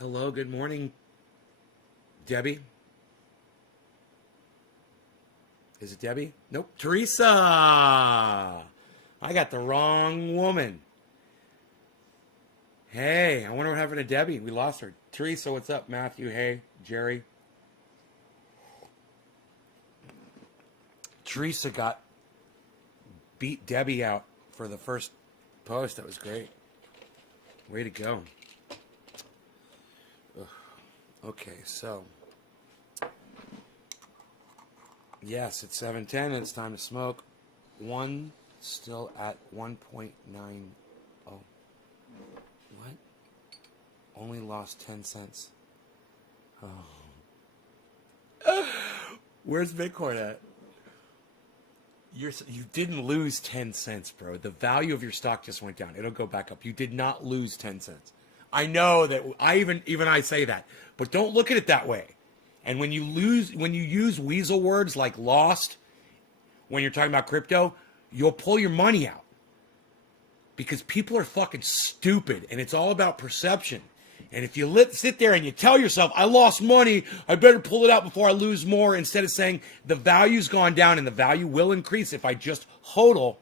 Hello, good morning, Debbie. Is it Debbie? Nope. Teresa! I got the wrong woman. Hey, I wonder what happened to Debbie. We lost her. Teresa, what's up? Matthew, hey. Jerry. Teresa beat Debbie out for the first post. That was great. Way to go. Ugh. Okay, so. Yes, it's 7:10 and it's time to smoke. One still at 1.90. What? Only lost 10 cents. Oh. Where's Bitcoin at? You didn't lose 10 cents, bro. The value of your stock just went down. It'll go back up. You did not lose 10 cents. I know that even I say that, but don't look at it that way. And when you use weasel words like lost, when you're talking about crypto, you'll pull your money out. Because people are fucking stupid, and it's all about perception. And if you sit there and you tell yourself, I lost money, I better pull it out before I lose more, instead of saying the value's gone down and the value will increase if I just hodl,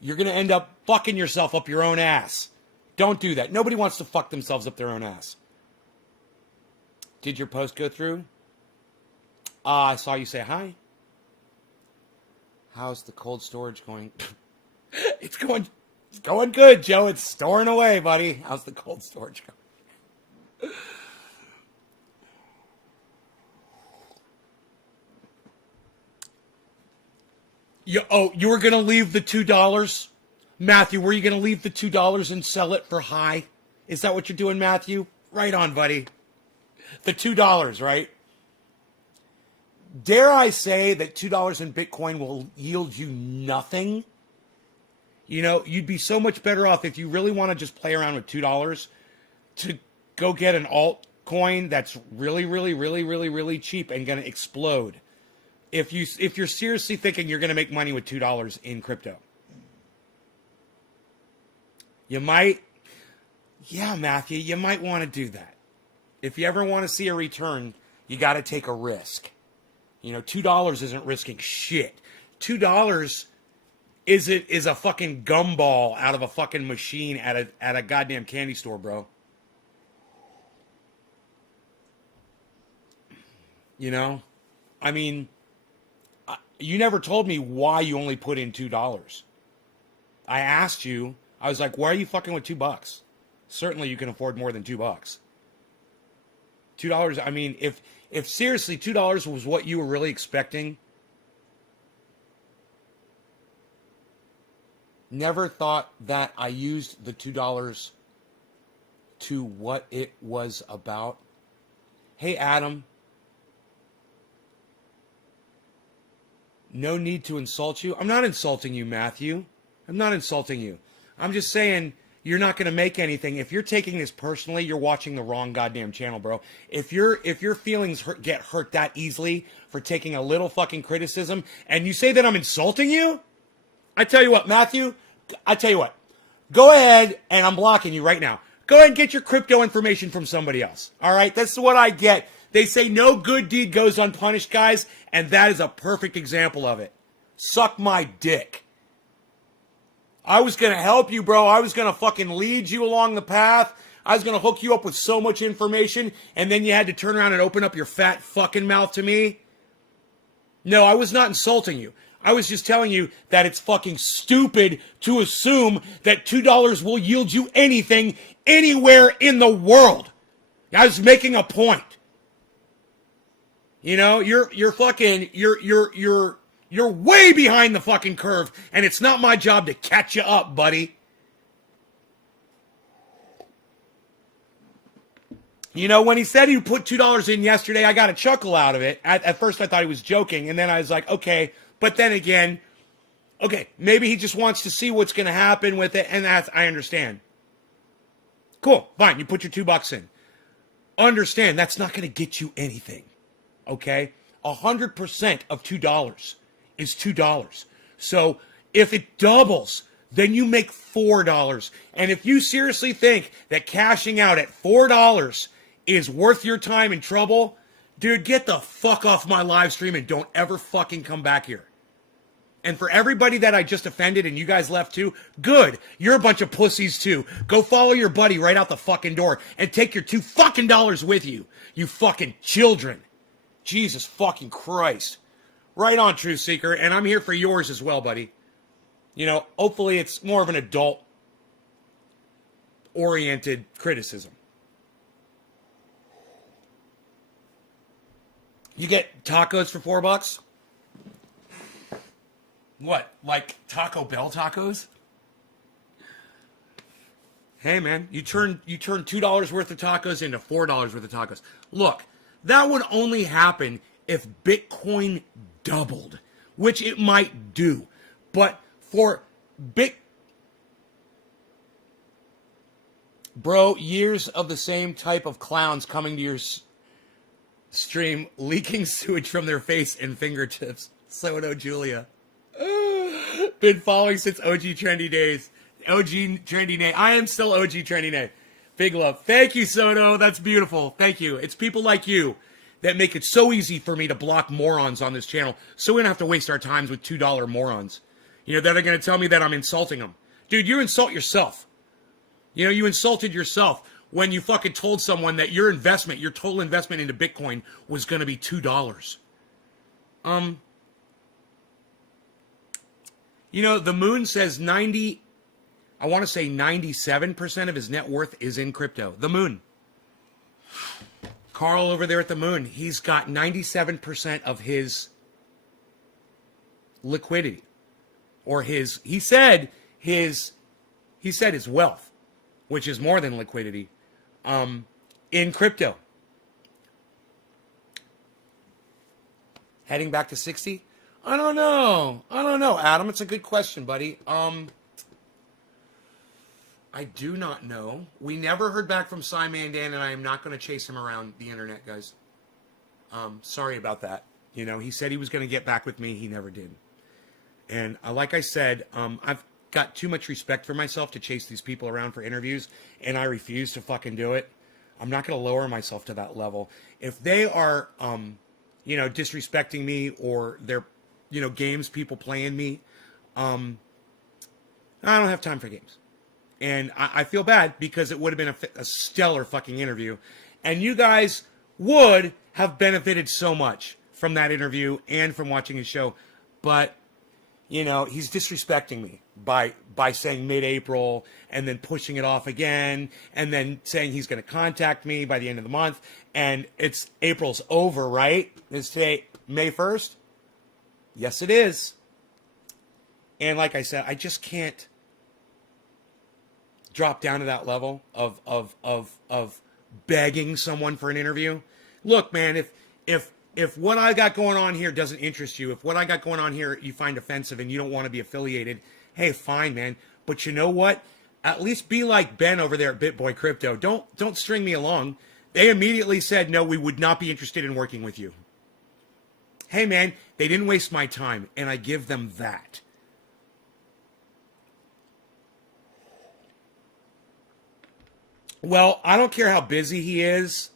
you're going to end up fucking yourself up your own ass. Don't do that. Nobody wants to fuck themselves up their own ass. Did your post go through? I saw you say hi. How's the cold storage going? It's going good, Joe. It's storing away, buddy. How's the cold storage going? You were going to leave the $2? Matthew, were you going to leave the $2 and sell it for high? Is that what you're doing, Matthew? Right on, buddy. The $2, right? Dare I say that $2 in Bitcoin will yield you nothing? You know, you'd be so much better off if you really want to just play around with $2 to go get an altcoin that's really, really, really, really, really cheap and going to explode. If you're seriously thinking you're going to make money with $2 in crypto. You might, yeah, Matthew, you might want to do that. If you ever want to see a return, you got to take a risk. You know, $2 isn't risking shit. $2 is a fucking gumball out of a fucking machine at a goddamn candy store, bro. You know? I mean, you never told me why you only put in $2. I asked you, I was like, why are you fucking with $2? Certainly you can afford more than $2. $2, I mean, if seriously $2 was what you were really expecting, never thought that I used the $2 to what it was about. Hey, Adam. No need to insult you. I'm not insulting you, Matthew. I'm not insulting you. I'm just saying you're not going to make anything. If you're taking this personally, you're watching the wrong goddamn channel, bro. If your feelings get hurt that easily for taking a little fucking criticism, and you say that I'm insulting you, I tell you what, Matthew, I tell you what, go ahead, and I'm blocking you right now. Go ahead and get your crypto information from somebody else. All right, that's what I get. They say no good deed goes unpunished, guys, and that is a perfect example of it. Suck my dick. I was going to help you, bro. I was going to fucking lead you along the path. I was going to hook you up with so much information, and then you had to turn around and open up your fat fucking mouth to me. No, I was not insulting you. I was just telling you that it's fucking stupid to assume that $2 will yield you anything anywhere in the world. I was making a point. You know, you're way behind the fucking curve, and it's not my job to catch you up, buddy. You know, when he said he put $2 in yesterday, I got a chuckle out of it. At first, I thought he was joking, and then I was like, okay. But then again, okay, maybe he just wants to see what's going to happen with it, and I understand. Cool, fine, you put your $2 in. Understand, that's not going to get you anything, okay? 100% of $2 is $2. So if it doubles, then you make $4. And if you seriously think that cashing out at $4 is worth your time and trouble, dude, get the fuck off my live stream and don't ever fucking come back here. And for everybody that I just offended and you guys left too, good. You're a bunch of pussies too. Go follow your buddy right out the fucking door and take your $2 fucking with you. You fucking children. Jesus fucking Christ. Right on, Truth Seeker. And I'm here for yours as well, buddy. You know, hopefully it's more of an adult oriented criticism. You get tacos for $4? What, like Taco Bell tacos? Hey man, you turn $2 worth of tacos into $4 worth of tacos. Look, that would only happen if Bitcoin doubled, which it might do. But for bro, years of the same type of clowns coming to your stream, leaking sewage from their face and fingertips. Soto Julia. Been following since OG Trendy days. OG Trendy Nay. I am still OG Trendy Nay. Big love. Thank you, Soto. That's beautiful. Thank you. It's people like you that make it so easy for me to block morons on this channel, so we don't have to waste our times with $2 morons. You know, that are going to tell me that I'm insulting them. Dude, you insult yourself. You know, you insulted yourself when you fucking told someone that your investment, your total investment into Bitcoin was going to be $2. You know, the Moon says 97% of his net worth is in crypto. The Moon. Carl over there at the Moon, he's got 97% of his liquidity. Or he said his wealth, which is more than liquidity, in crypto. Heading back to 60? I don't know, Adam. It's a good question, buddy. I do not know. We never heard back from Cy Mandan, and I am not going to chase him around the internet, guys. Sorry about that. You know, he said he was going to get back with me. He never did. And like I said, I've got too much respect for myself to chase these people around for interviews, and I refuse to fucking do it. I'm not going to lower myself to that level. If they are, disrespecting me, or they're, games people playing me, I don't have time for games. And I feel bad because it would have been a stellar fucking interview. And you guys would have benefited so much from that interview and from watching his show. But, he's disrespecting me by saying mid-April and then pushing it off again and then saying he's going to contact me by the end of the month. And April's over, right? Is today May 1st? Yes, it is. And like I said, I just can't drop down to that level of begging someone for an interview. Look, man, if what I got going on here doesn't interest you, if what I got going on here you find offensive and you don't want to be affiliated, hey, fine, man. But you know what? At least be like Ben over there at BitBoy Crypto. Don't string me along. They immediately said, no, we would not be interested in working with you. Hey, man, they didn't waste my time, and I give them that. Well, I don't care how busy he is.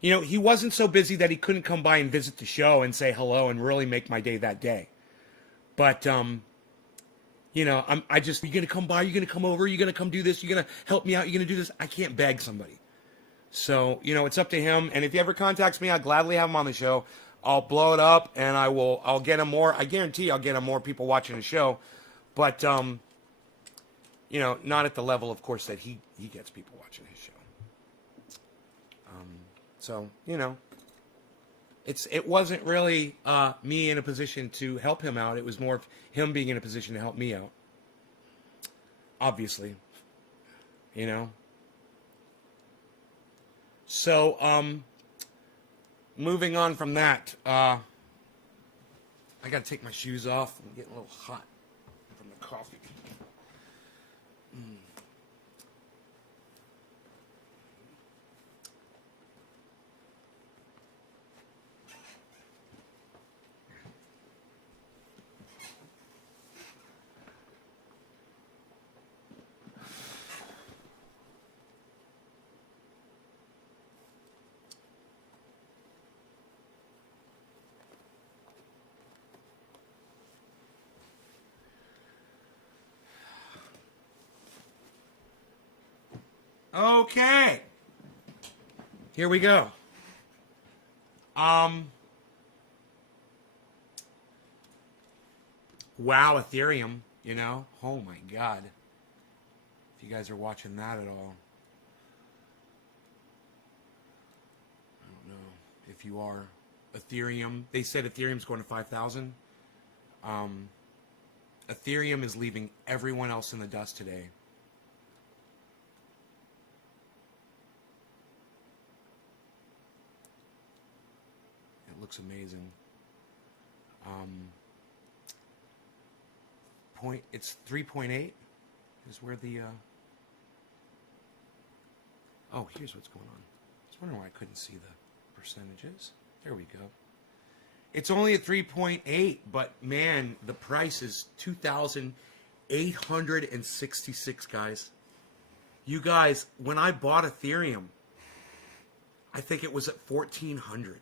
He wasn't so busy that he couldn't come by and visit the show and say hello and really make my day that day. But, I just, you going to come by? You going to come over? You going to come do this? You going to help me out? You going to do this? I can't beg somebody. So, it's up to him. And if he ever contacts me, I'll gladly have him on the show. I'll blow it up and I'll get him more. I guarantee I'll get him more people watching the show. But, not at the level, of course, that he gets people watching his show. So, it wasn't really me in a position to help him out. It was more of him being in a position to help me out. Obviously. So, moving on from that, I got to take my shoes off. I'm getting a little hot from the coffee. Okay. Here we go. Wow, Ethereum, you know? Oh my God. If you guys are watching that at all. I don't know if you are. Ethereum, they said Ethereum's going to 5,000. Ethereum is leaving everyone else in the dust today. It looks amazing. It's 3.8 is where the oh, here's what's going on. I was wondering why I couldn't see the percentages. There we go. It's only at 3.8, but man, the price is 2,866, guys. You guys, when I bought Ethereum, I think it was at 1,400.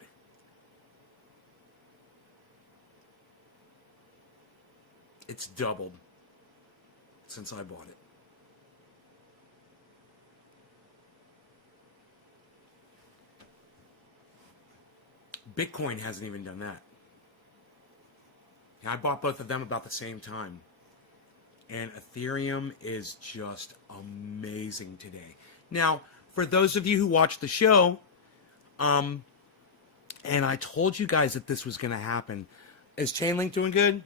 It's doubled since I bought it. Bitcoin hasn't even done that. I bought both of them about the same time. And Ethereum is just amazing today. Now, for those of you who watch the show, and I told you guys that this was going to happen. Is Chainlink doing good?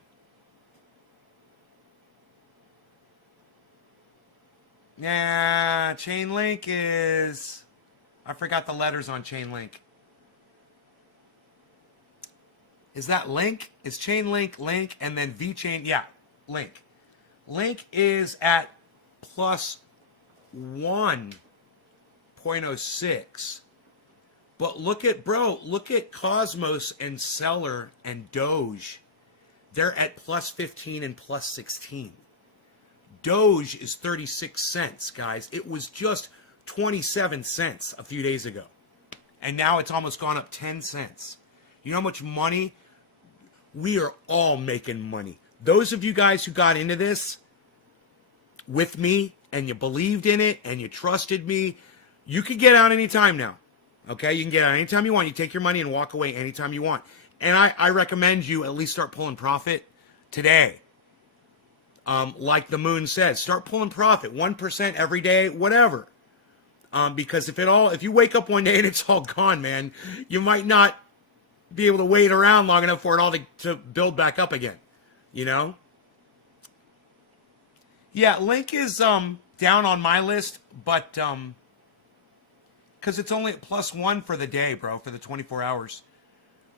Yeah, Chainlink is... I forgot the letters on Chainlink. Is that Link? Is Chainlink, Link, and then VeChain? Yeah, Link. Link is at plus 1.06. But look at Cosmos and Stellar and Doge. They're at plus 15 and plus 16. Doge is 36 cents, guys. It was just 27 cents a few days ago. And now it's almost gone up 10 cents. You know how much money? We are all making money. Those of you guys who got into this with me and you believed in it and you trusted me, you can get out anytime now. Okay? You can get out anytime you want. You take your money and walk away anytime you want. And I recommend you at least start pulling profit today. Like the moon says, start pulling profit, 1% every day, whatever. Because if you wake up one day and it's all gone, man, you might not be able to wait around long enough for it all to build back up again, you know? Yeah, Link is down on my list, but because it's only at plus 1 for the day, bro, for the 24 hours.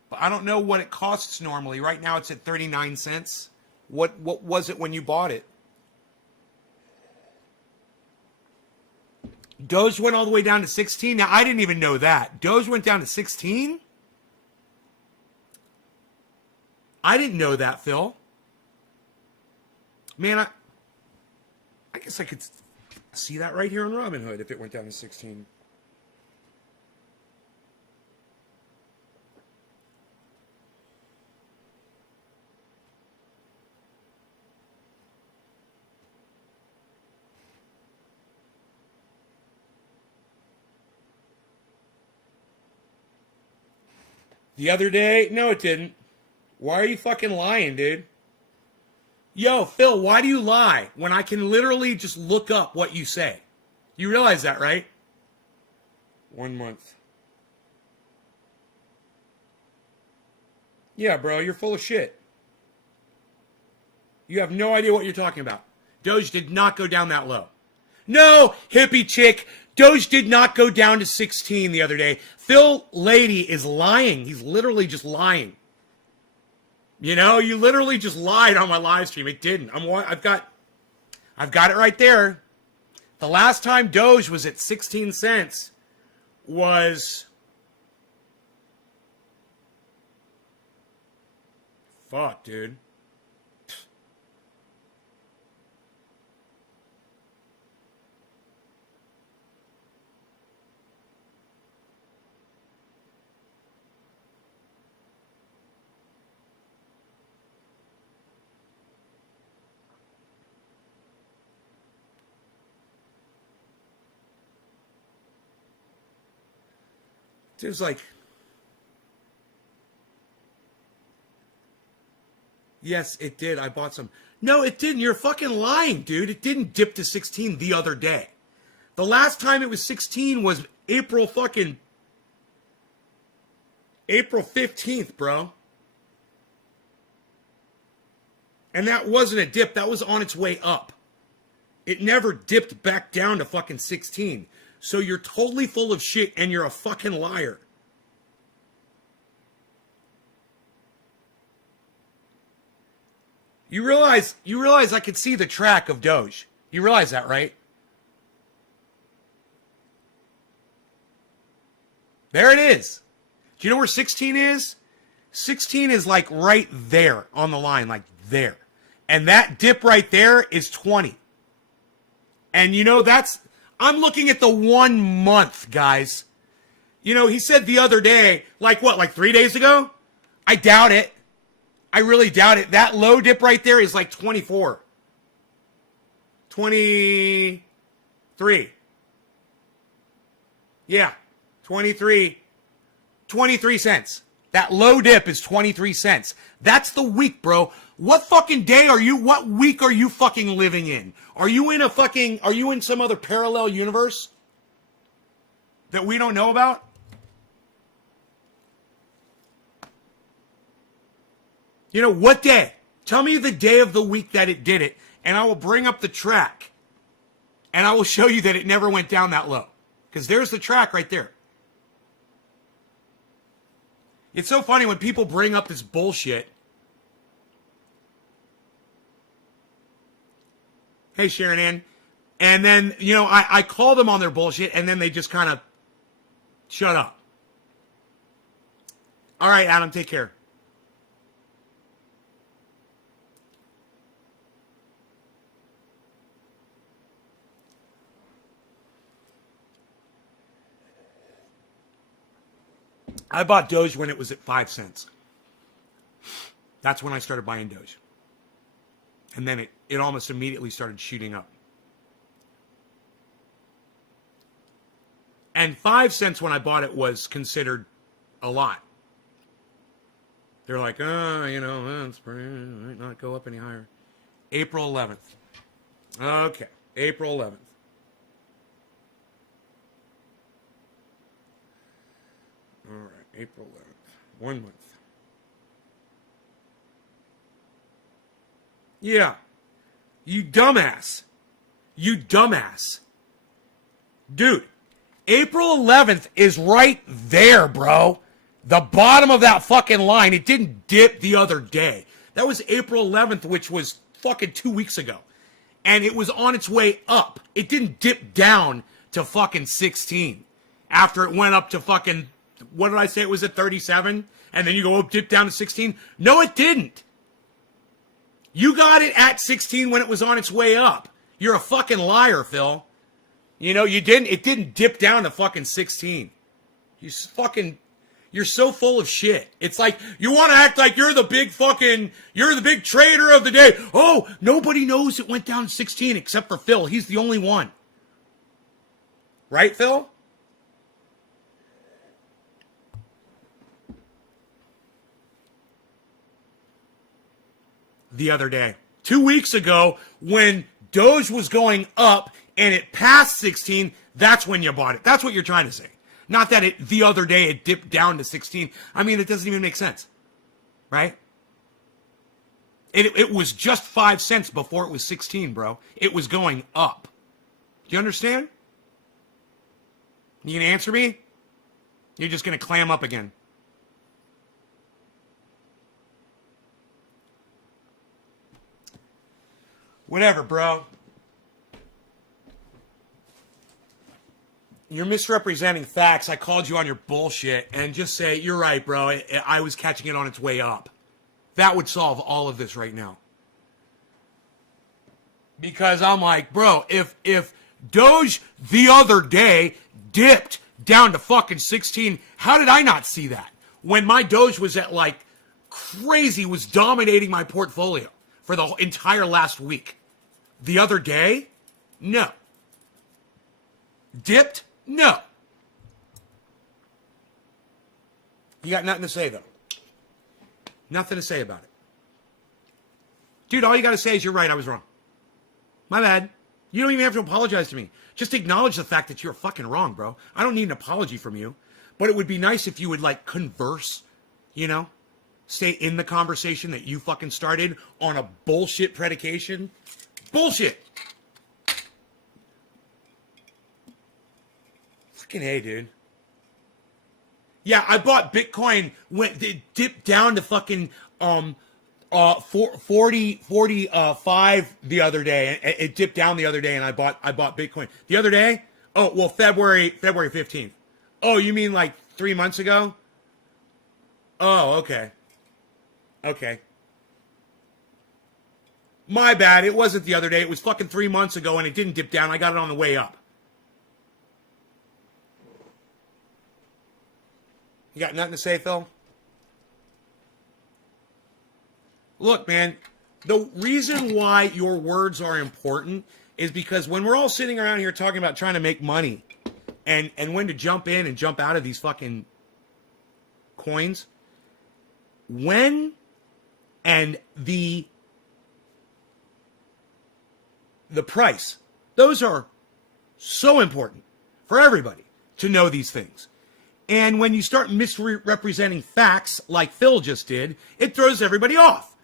But I don't know what it costs normally. Right now it's at 39 cents. What was it when you bought it? Doge went all the way down to 16. Now, I didn't even know that. Doge went down to 16? I didn't know that, Phil. Man, I guess I could see that right here on Robinhood if it went down to 16. The other day? No, it didn't. Why are you fucking lying, dude? Yo, Phil, why do you lie when I can literally just look up what you say? You realize that, right? 1 month. Yeah, bro, you're full of shit. You have no idea what you're talking about. Doge did not go down that low. No, hippie chick. Doge did not go down to 16 the other day. Phil Lady is lying. He's literally just lying. You know, you literally just lied on my live stream. It didn't. I've got it right there. The last time Doge was at 16 cents was... Fuck, dude. There's like, yes, it did. I bought some. No, it didn't. You're fucking lying, dude. It didn't dip to 16 the other day. The last time it was 16 was April 15th, bro. And that wasn't a dip. That was on its way up. It never dipped back down to fucking 16. So you're totally full of shit and you're a fucking liar. You realize I could see the track of Doge. You realize that, right? There it is. Do you know where 16 is? 16 is like right there on the line, like there. And that dip right there is 20. And you know, I'm looking at the 1 month, guys. You know, he said the other day, like 3 days ago? I doubt it. I really doubt it. That low dip right there is like 24. 23. Yeah, 23. 23 cents. That low dip is 23 cents. That's the week, bro. What fucking day are you, what week are you fucking living in? Are you in some other parallel universe that we don't know about? You know, what day? Tell me the day of the week that it did it, and I will bring up the track, and I will show you that it never went down that low. Because there's the track right there. It's so funny when people bring up this bullshit. Hey, Sharon Ann. And then, you know, I call them on their bullshit, and then they just kind of shut up. All right, Adam, take care. I bought Doge when it was at 5 cents. That's when I started buying Doge. And then it almost immediately started shooting up. And 5 cents when I bought it was considered a lot. They're like, you know, it might not go up any higher. April 11th. Okay, April 11th. All right, April 11th. 1 month. Yeah. You dumbass. You dumbass. Dude, April 11th is right there, bro. The bottom of that fucking line. It didn't dip the other day. That was April 11th, which was fucking 2 weeks ago. And it was on its way up. It didn't dip down to fucking 16. After it went up to fucking, what did I say? It was at 37? And then you go dip down to 16? No, it didn't. You got it at 16 when it was on its way up. You're a fucking liar, Phil. You know, it didn't dip down to fucking 16. You're so full of shit. It's like, you want to act like you're the big trader of the day. Oh, nobody knows it went down to 16 except for Phil. He's the only one. Right, Phil? The other day. 2 weeks ago, when Doge was going up and it passed 16, that's when you bought it. That's what you're trying to say. Not that the other day it dipped down to 16. I mean, it doesn't even make sense. Right? It was just 5 cents before it was 16, bro. It was going up. Do you understand? You gonna answer me? You're just gonna clam up again. Whatever, bro. You're misrepresenting facts. I called you on your bullshit and just say, you're right, bro. I was catching it on its way up. That would solve all of this right now. Because I'm like, bro, if Doge the other day dipped down to fucking 16, how did I not see that? When my Doge was at like crazy, was dominating my portfolio for the entire last week. The other day? No. Dipped? No. You got nothing to say, though. Nothing to say about it. Dude, all you got to say is you're right, I was wrong. My bad. You don't even have to apologize to me. Just acknowledge the fact that you're fucking wrong, bro. I don't need an apology from you. But it would be nice if you would, like, converse, you know? Stay in the conversation that you fucking started on a bullshit predication. Bullshit! Fucking hey, dude. Yeah, I bought Bitcoin when it dipped down to fucking 45 the other day. It dipped down the other day, and I bought Bitcoin the other day. Oh well, February 15th. Oh, you mean like 3 months ago? Oh, okay. Okay. My bad. It wasn't the other day. It was fucking 3 months ago, and it didn't dip down. I got it on the way up. You got nothing to say, Phil? Look, man, the reason why your words are important is because when we're all sitting around here talking about trying to make money and when to jump in and jump out of these fucking coins, when and the price, those are so important for everybody to know these things. And when you start misrepresenting facts like Phil just did, it throws everybody off.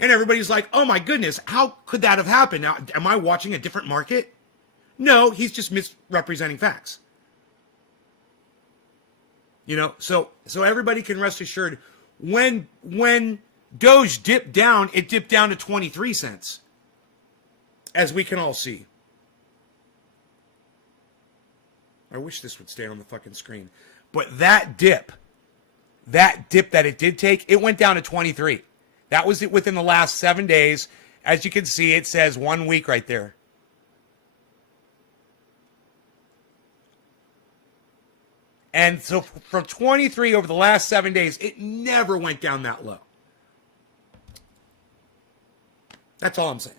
And everybody's like, oh my goodness, how could that have happened? Now, am I watching a different market? No, he's just misrepresenting facts. You know, so everybody can rest assured when Doge dipped down, it dipped down to 23 cents. As we can all see. I wish this would stay on the fucking screen. But that dip that it did take, it went down to 23. That was it within the last 7 days. As you can see, it says 1 week right there. And so from 23 over the last 7 days, it never went down that low. That's all I'm saying.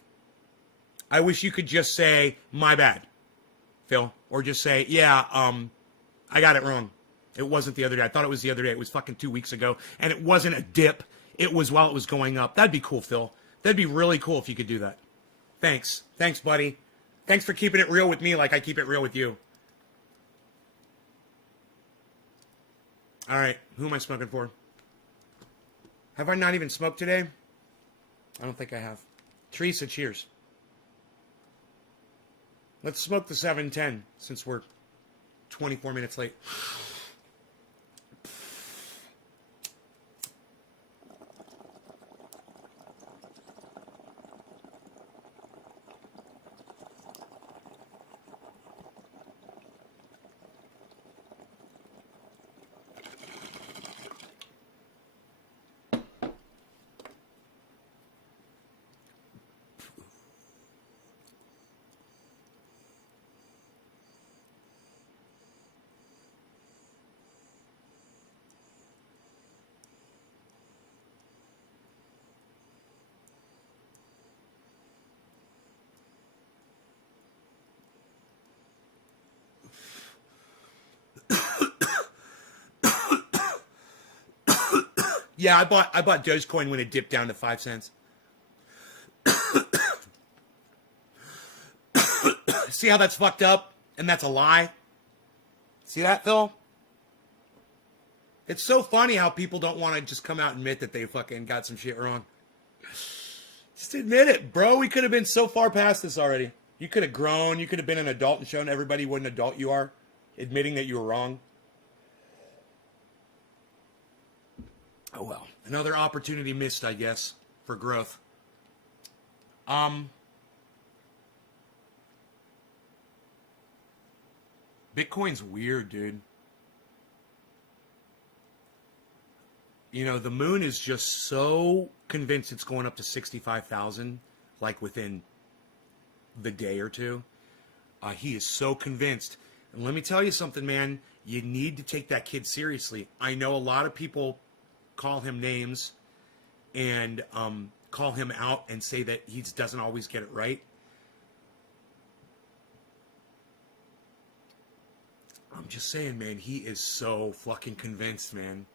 I wish you could just say, my bad, Phil. Or just say, yeah, I got it wrong. It wasn't the other day. I thought it was the other day. It was fucking 2 weeks ago. And it wasn't a dip. It was while it was going up. That'd be cool, Phil. That'd be really cool if you could do that. Thanks. Thanks, buddy. Thanks for keeping it real with me like I keep it real with you. All right. Who am I smoking for? Have I not even smoked today? I don't think I have. Teresa, cheers. Let's smoke the 710 since we're 24 minutes late. Yeah, I bought Dogecoin when it dipped down to 5 cents. See how that's fucked up? And that's a lie? See that, Phil? It's so funny how people don't want to just come out and admit that they fucking got some shit wrong. Just admit it, bro. We could have been so far past this already. You could have grown. You could have been an adult and shown everybody what an adult you are, admitting that you were wrong. Oh, well. Another opportunity missed, I guess, for growth. Bitcoin's weird, dude. You know, the moon is just so convinced it's going up to 65,000, like within the day or two. He is so convinced. And let me tell you something, man. You need to take that kid seriously. I know a lot of people call him names and call him out and say that he doesn't always get it right. I'm just saying, man, he is so fucking convinced, man.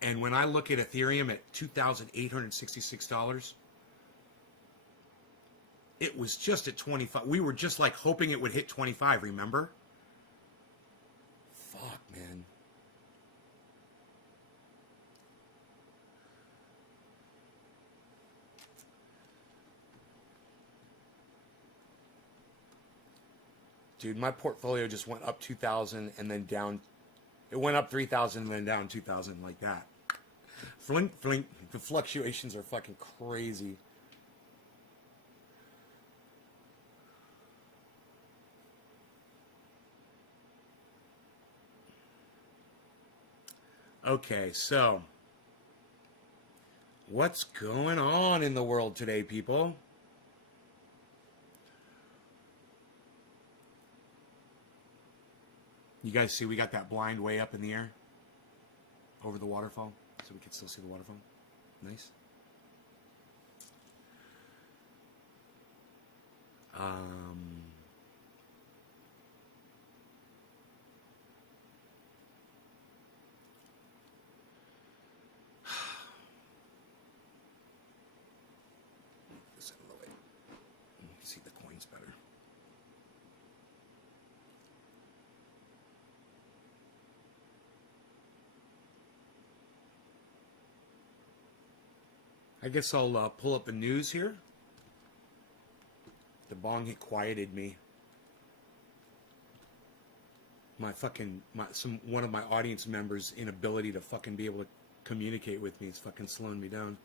And when I look at Ethereum at $2,866, it was just at 25. We were just like hoping it would hit 25, remember? Fuck, man. Dude, my portfolio just went up 2,000 and then down. It went up 3,000 and then down 2,000 like that. Flink, flink. The fluctuations are fucking crazy. Okay, so what's going on in the world today, people? You guys see we got that blind way up in the air over the waterfall, so we can still see the waterfall. Nice. This out of the way. You can see the coins better. I guess I'll pull up the news here. The bong hit quieted me. One of my audience members' inability to fucking be able to communicate with me is fucking slowing me down.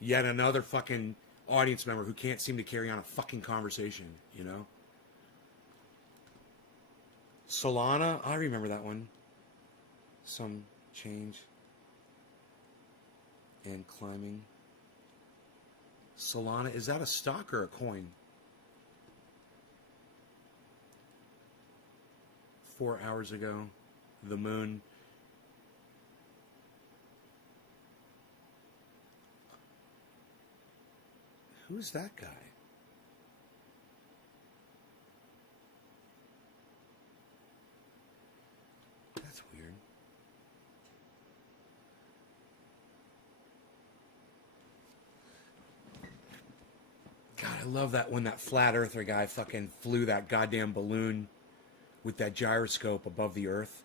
Yet another fucking audience member who can't seem to carry on a fucking conversation, you know? Solana, I remember that one. Some change. And climbing. Solana, is that a stock or a coin? 4 hours ago, the moon. Who's that guy? That's weird. God, I love that when that flat earther guy fucking flew that goddamn balloon with that gyroscope above the earth,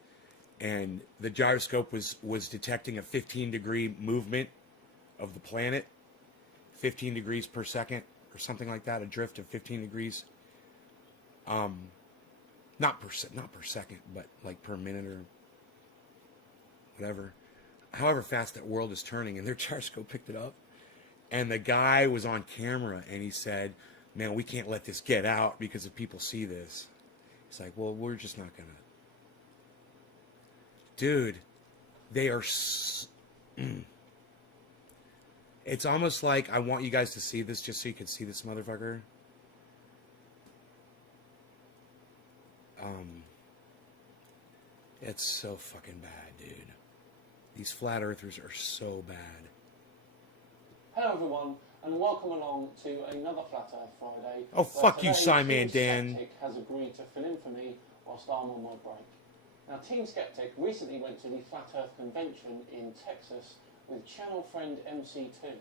and the gyroscope was detecting a 15-degree movement of the planet, 15 degrees per second or something like that, a drift of 15 degrees. Not per second, but like per minute or whatever. However fast that world is turning, and their gyroscope picked it up. And the guy was on camera, and he said, "Man, we can't let this get out because if people see this." It's like, well, we're just not gonna. Dude, they are. It's almost like I want you guys to see this just so you can see this motherfucker. It's so fucking bad, dude. These flat earthers are so bad. Hello everyone, and welcome along to another Flat Earth Friday. Oh, fuck you, Simon Dan. Team Skeptic has agreed to fill in for me whilst I'm on my break. Now, Team Skeptic recently went to the Flat Earth Convention in Texas with channel friend MC2.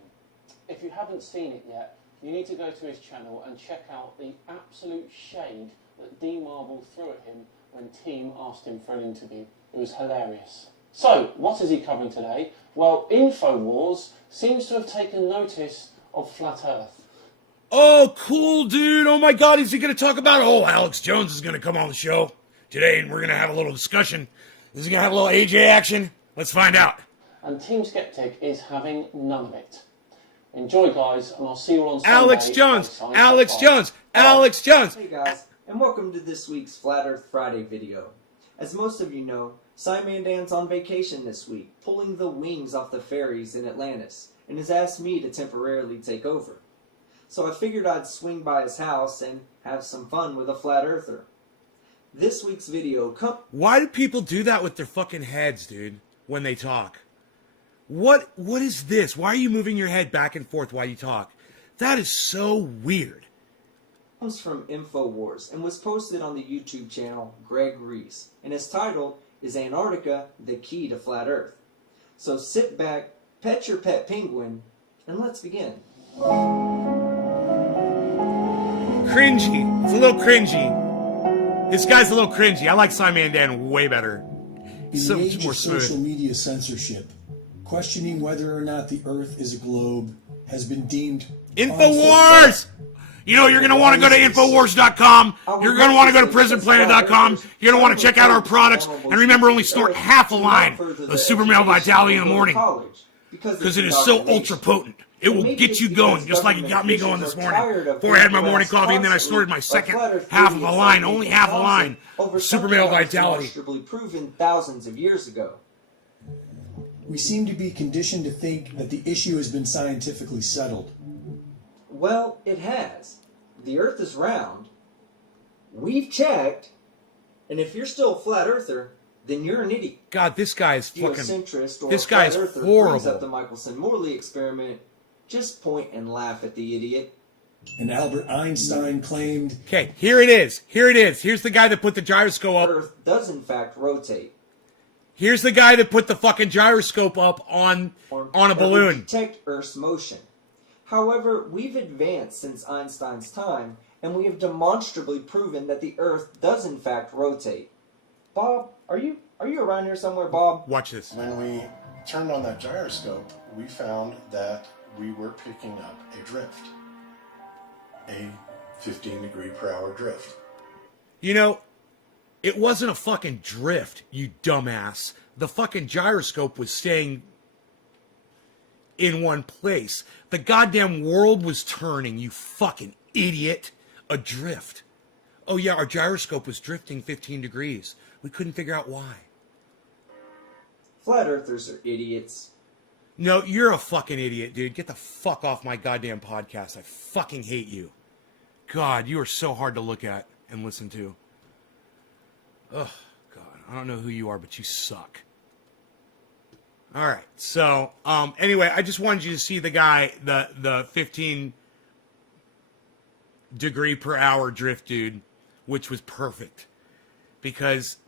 If you haven't seen it yet, you need to go to his channel and check out the absolute shade that D Marble threw at him when Team asked him for an interview. It was hilarious. So, what is he covering today? Well, InfoWars seems to have taken notice of Flat Earth. Oh, cool, dude. Oh, my God. Is he going to talk about it? Oh, Alex Jones is going to come on the show today, and we're going to have a little discussion. Is he going to have a little AJ action? Let's find out. And Team Skeptic is having none of it. Enjoy, guys, and I'll see you on Sunday. Alex Jones. Alex Jones. Alex Jones. Hey, guys, and welcome to this week's Flat Earth Friday video. As most of you know, Simon Dan's on vacation this week, pulling the wings off the ferries in Atlantis, and has asked me to temporarily take over. So I figured I'd swing by his house and have some fun with a flat earther. This week's video Why do people do that with their fucking heads, dude, when they talk? What is this? Why are you moving your head back and forth while you talk? That is so weird. comes from InfoWars and was posted on the YouTube channel Greg Reese, and his title is Antarctica, the Key to Flat Earth. So sit back, pet your pet penguin, and let's begin. Cringy. It's a little cringy. This guy's a little cringy. I like Simon Dan way better. In So the much age more of social smooth. media censorship, questioning whether or not the Earth is a globe has been deemed InfoWars! You know, you're going to want to go to Infowars.com. You're going to want to go to PrisonPlanet.com. You're going to want to check out our products. And remember, only snort half a line of Super Male Vitality in the morning. Because it is so ultra potent. It will get you going, just like it got me going this morning. Before I had my morning coffee, and then I snorted my second half of a line, only half a line, of Super Male Vitality. Proven thousands of years ago. We seem to be conditioned to think that the issue has been scientifically settled. Well, it has. The Earth is round. We've checked. And if you're still a flat earther, then you're an idiot. God, this guy is fucking... Geocentrist or This guy is flat earther brings up horrible. the Michelson-Morley experiment. Just point and laugh at the idiot. And Albert Einstein claimed Okay, here it is. Here it is. Here's the guy that put the gyroscope up. Earth does in fact rotate. Here's the guy that put the fucking gyroscope up on a That would balloon. detect Earth's motion. However, we've advanced since Einstein's time, and we have demonstrably proven that the Earth does in fact rotate. Bob, are you around here somewhere, Bob? Watch this. When we turned on that gyroscope, we found that we were picking up a drift. A 15-degree-per-hour drift. You know, it wasn't a fucking drift, you dumbass. The fucking gyroscope was staying in one place. The goddamn world was turning, you fucking idiot. A drift. Oh yeah, our gyroscope was drifting 15 degrees. We couldn't figure out why. Flat Earthers are idiots. No, you're a fucking idiot, dude. Get the fuck off my goddamn podcast. I fucking hate you. God, you are so hard to look at and listen to. Ugh, God. I don't know who you are, but you suck. All right. So, anyway, I just wanted you to see the guy, the 15 degree per hour drift dude, which was perfect. Because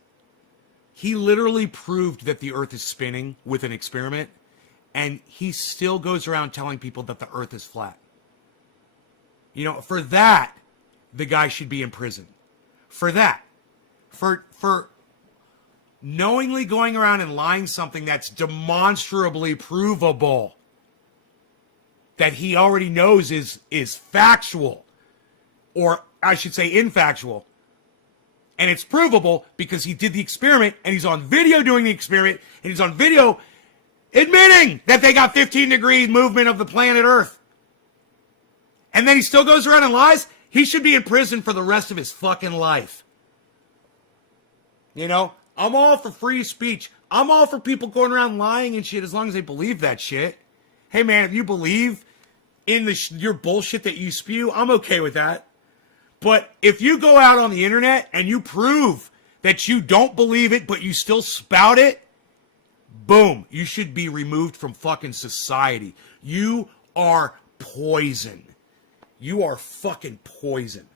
he literally proved that the Earth is spinning with an experiment. And he still goes around telling people that the Earth is flat. You know, for that, the guy should be in prison. For that. For knowingly going around and lying something that's demonstrably provable. That he already knows is factual. Or I should say infactual. And it's provable because he did the experiment and he's on video doing the experiment and he's on video admitting that they got 15 degree movement of the planet Earth. And then he still goes around and lies. He should be in prison for the rest of his fucking life. You know, I'm all for free speech. I'm all for people going around lying and shit as long as they believe that shit. Hey man, if you believe in your bullshit that you spew, I'm okay with that. But if you go out on the internet and you prove that you don't believe it, but you still spout it, boom, you should be removed from fucking society. You are poison. You are fucking poison.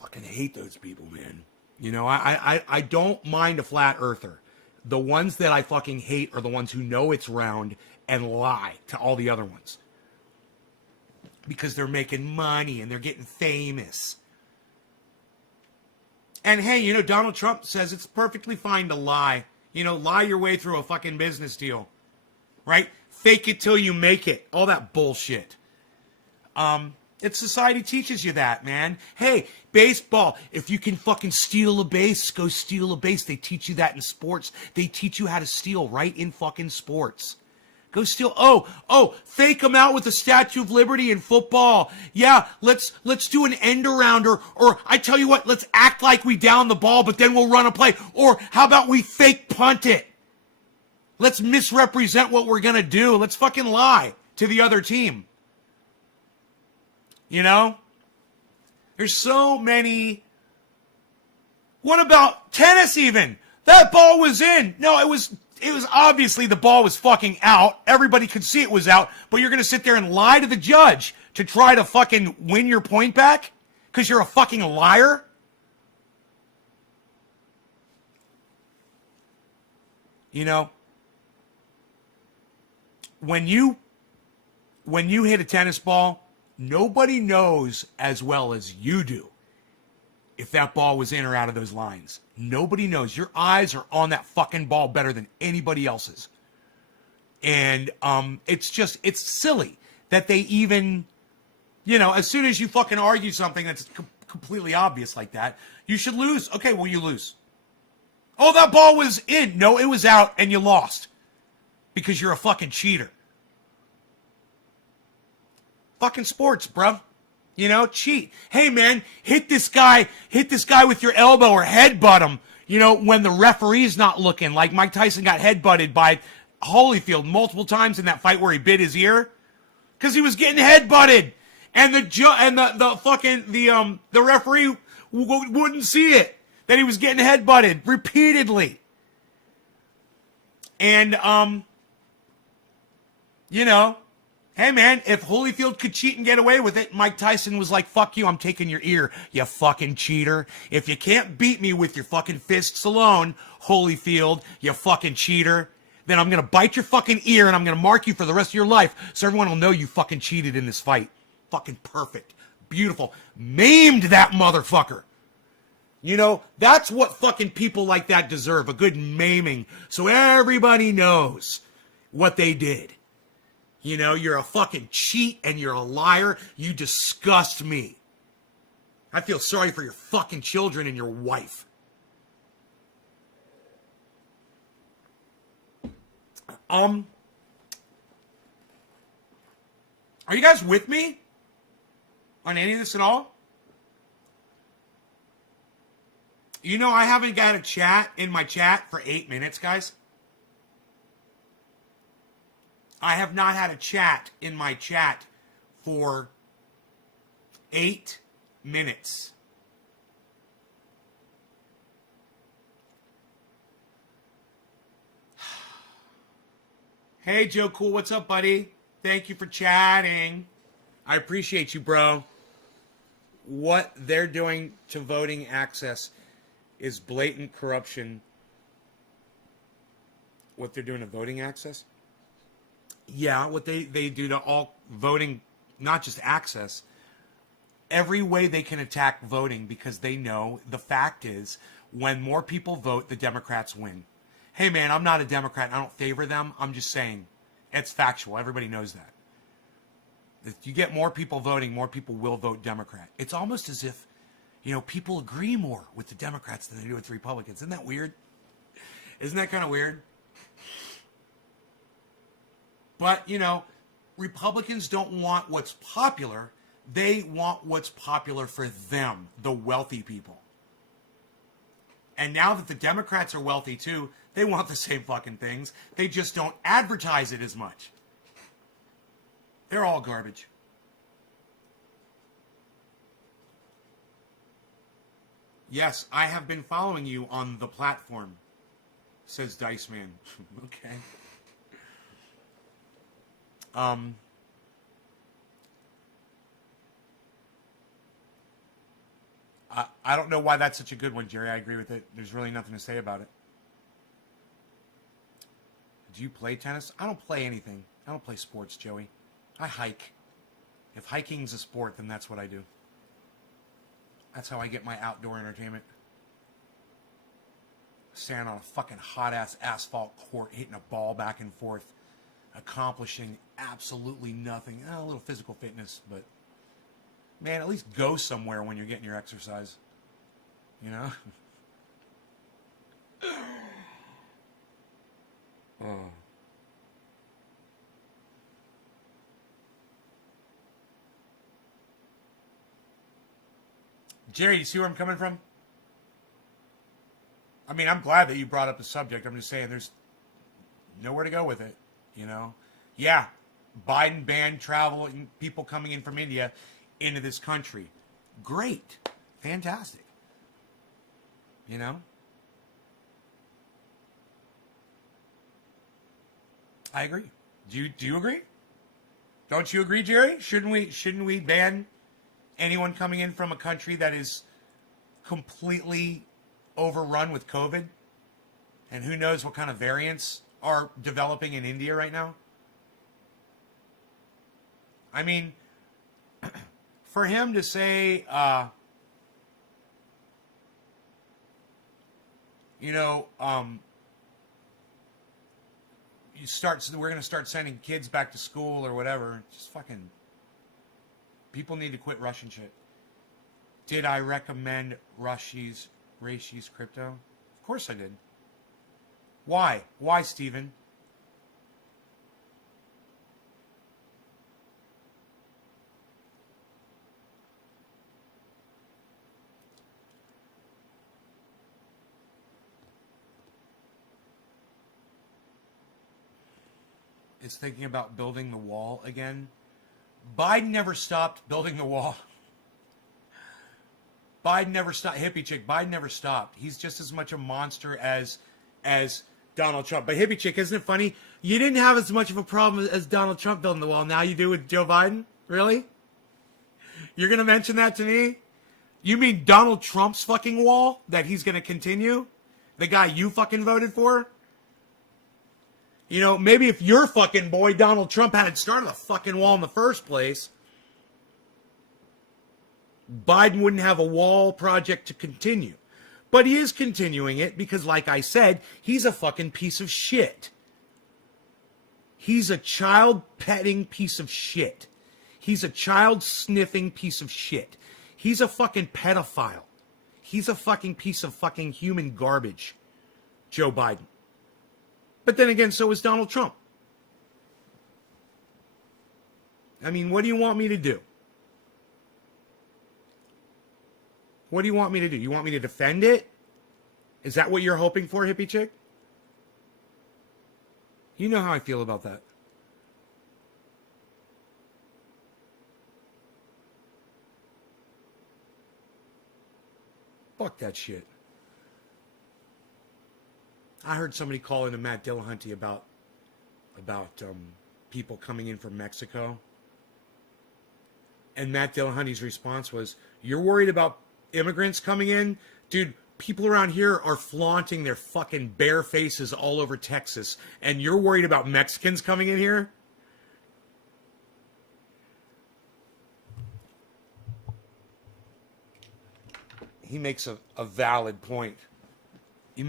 Fucking hate those people, man. You know, I don't mind a flat earther. The ones that I fucking hate are the ones who know it's round and lie to all the other ones. Because they're making money and they're getting famous. And hey, you know, Donald Trump says it's perfectly fine to lie. You know, lie your way through a fucking business deal. Right? Fake it till you make it. All that bullshit. Society teaches you that, man. Hey, baseball. If you can fucking steal a base, go steal a base. They teach you that in sports. They teach you how to steal right in fucking sports. Go steal. Oh, fake them out with the Statue of Liberty in football. Yeah, let's do an end around or I tell you what, let's act like we down the ball, but then we'll run a play. Or how about we fake punt it? Let's misrepresent what we're going to do. Let's fucking lie to the other team. You know? There's so many. What about tennis even? That ball was in. No, it was obviously the ball was fucking out. Everybody could see it was out, but you're going to sit there and lie to the judge to try to fucking win your point back because you're a fucking liar? You know, when you hit a tennis ball, nobody knows as well as you do if that ball was in or out of those lines. Nobody knows. Your eyes are on that fucking ball better than anybody else's. And it's silly that they even, you know, as soon as you fucking argue something that's completely obvious like that, you should lose. Okay, well, you lose. Oh, that ball was in. No, it was out, and you lost. Because you're a fucking cheater. Fucking sports, bruv. You know, cheat. Hey, man, hit this guy with your elbow or headbutt him, you know, when the referee's not looking. Like Mike Tyson got headbutted by Holyfield multiple times in that fight where he bit his ear. Because he was getting headbutted. And the referee wouldn't see it. That he was getting headbutted repeatedly. And, you know, hey, man, if Holyfield could cheat and get away with it, Mike Tyson was like, fuck you, I'm taking your ear, you fucking cheater. If you can't beat me with your fucking fists alone, Holyfield, you fucking cheater, then I'm going to bite your fucking ear and I'm going to mark you for the rest of your life so everyone will know you fucking cheated in this fight. Fucking perfect. Beautiful. Maimed that motherfucker. You know, that's what fucking people like that deserve, a good maiming, so everybody knows what they did. You know, you're a fucking cheat and you're a liar. You disgust me. I feel sorry for your fucking children and your wife. Are you guys with me on any of this at all? You know, I haven't got a chat in my chat for 8 minutes, guys. I have not had a chat in my chat for 8 minutes. Hey, Joe Cool, what's up, buddy? Thank you for chatting. I appreciate you, bro. What they're doing to voting access is blatant corruption. What they're doing to voting access? Yeah, what they do to all voting, not just access, every way they can attack voting because they know the fact is when more people vote, the Democrats win. Hey, man, I'm not a Democrat. I don't favor them. I'm just saying it's factual. Everybody knows that. If you get more people voting, more people will vote Democrat. It's almost as if, you know, people agree more with the Democrats than they do with the Republicans. Isn't that weird? Isn't that kind of weird? But, you know, Republicans don't want what's popular. They want what's popular for them, the wealthy people. And now that the Democrats are wealthy too, they want the same fucking things. They just don't advertise it as much. They're all garbage. Yes, I have been following you on the platform, says Dice Man. Okay. I don't know why that's such a good one, Jerry. I agree with it. There's really nothing to say about it. Do you play tennis? I don't play anything. I don't play sports, Joey. I hike. If hiking's a sport, then that's what I do. That's how I get my outdoor entertainment. Stand on a fucking hot-ass asphalt court, hitting a ball back and forth, accomplishing absolutely nothing. A little physical fitness, but man, at least go somewhere when you're getting your exercise. You know? Oh. Jerry, you see where I'm coming from? I mean, I'm glad that you brought up the subject. I'm just saying there's nowhere to go with it, you know? Yeah, Biden banned travel and people coming in from India into this country. Great. Fantastic. You know? I agree. Do you agree? Don't you agree, Jerry? Shouldn't we ban anyone coming in from a country that is completely overrun with COVID? And who knows what kind of variants are developing in India right now? I mean, for him to say, we're going to start sending kids back to school or whatever. Just fucking, people need to quit Russian shit. Did I recommend Rashi's crypto? Of course I did. Why? Why, Steven? Is thinking about building the wall again. Biden never stopped building the wall. Biden never stopped. Hippie chick, Biden never stopped. He's just as much a monster as Donald Trump. But hippie chick, isn't it funny? You didn't have as much of a problem as Donald Trump building the wall. Now you do with Joe Biden? Really? You're going to mention that to me? You mean Donald Trump's fucking wall that he's going to continue? The guy you fucking voted for? You know, maybe if your fucking boy Donald Trump hadn't started the fucking wall in the first place, Biden wouldn't have a wall project to continue. But he is continuing it because, like I said, he's a fucking piece of shit. He's a child petting piece of shit. He's a child sniffing piece of shit. He's a fucking pedophile. He's a fucking piece of fucking human garbage, Joe Biden. But then again, so is Donald Trump. I mean, what do you want me to do? What do you want me to do? You want me to defend it? Is that what you're hoping for, hippie chick? You know how I feel about that. Fuck that shit. I heard somebody call into Matt Dillahunty about people coming in from Mexico. And Matt Dillahunty's response was, "You're worried about immigrants coming in? Dude, people around here are flaunting their fucking bare faces all over Texas. And you're worried about Mexicans coming in here?" He makes a valid point. He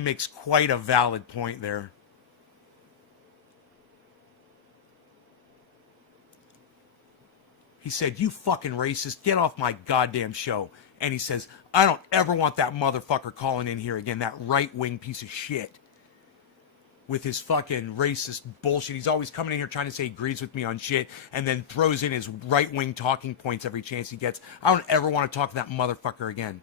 makes quite a valid point there. He said, "You fucking racist, get off my goddamn show." And he says, "I don't ever want that motherfucker calling in here again, that right-wing piece of shit. With his fucking racist bullshit. He's always coming in here trying to say he agrees with me on shit and then throws in his right-wing talking points every chance he gets. I don't ever want to talk to that motherfucker again."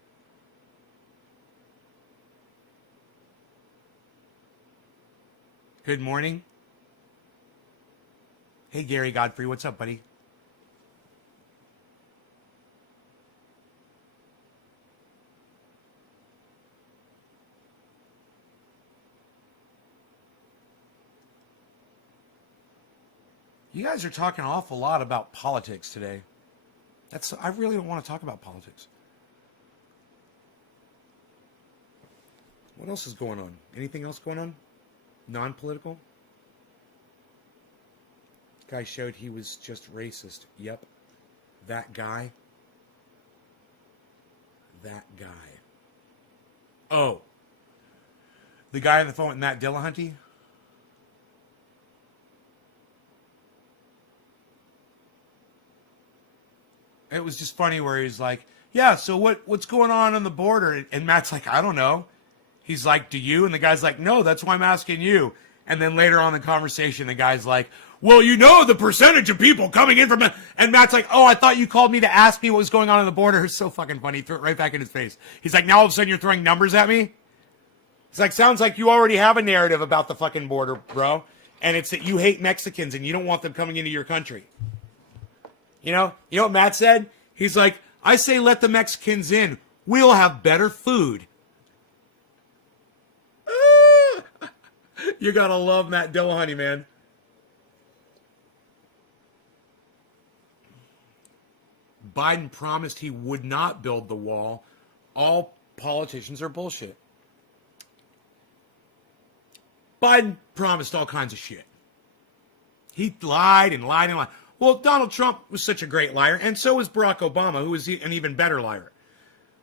Good morning. Hey, Gary Godfrey. What's up, buddy? You guys are talking an awful lot about politics today. I really don't want to talk about politics. What else is going on? Anything else going on? Non-political? Guy showed he was just racist. Yep. That guy. That guy. Oh. The guy on the phone with Matt Dillahunty? It was just funny where he's like, "Yeah, so what's going on the border?" And Matt's like, "I don't know." He's like, "Do you?" And the guy's like, "No, that's why I'm asking you." And then later on in the conversation, the guy's like, "Well, you know the percentage of people coming in from..." And Matt's like, "Oh, I thought you called me to ask me what was going on the border." It's so fucking funny. He threw it right back in his face. He's like, "Now all of a sudden you're throwing numbers at me?" It's like, sounds like you already have a narrative about the fucking border, bro. And it's that you hate Mexicans and you don't want them coming into your country. You know what Matt said? He's like, "I say let the Mexicans in. We'll have better food." You gotta love Matt Dillahunty, man. Biden promised he would not build the wall. All politicians are bullshit. Biden promised all kinds of shit. He lied and lied and lied. Well, Donald Trump was such a great liar, and so was Barack Obama, who was an even better liar.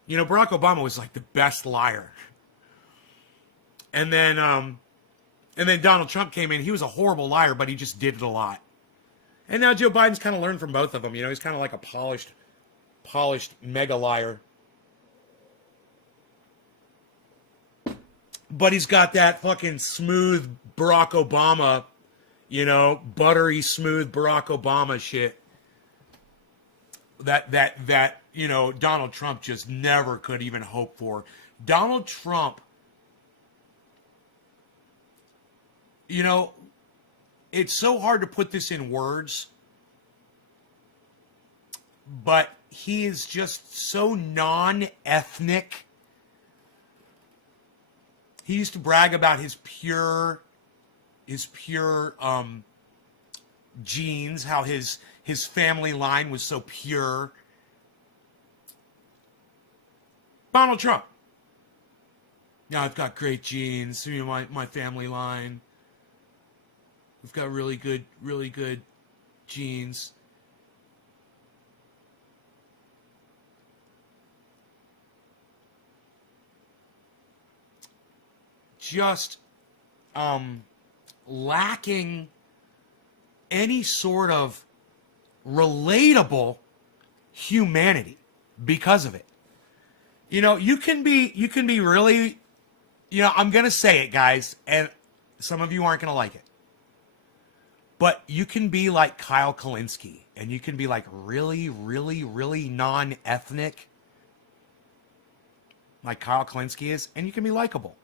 You know, Barack Obama was like the best liar. And then Donald Trump came in. He was a horrible liar, but he just did it a lot. And now Joe Biden's kind of learned from both of them. You know, he's kind of like a polished mega liar. But he's got that fucking smooth Barack Obama, you know, buttery smooth Barack Obama shit. That you know, Donald Trump just never could even hope for. Donald Trump, you know, it's so hard to put this in words, but he is just so non-ethnic. He used to brag about his pure genes, how his family line was so pure. Donald Trump. Yeah, I've got great genes. You know, my family line. We've got really good genes. Just lacking any sort of relatable humanity because of it. You know, you can be really, you know, I'm going to say it, guys, and some of you aren't going to like it. But you can be like Kyle Kalinske, and you can be like really, really, really non-ethnic, like Kyle Kalinske is, and you can be likable.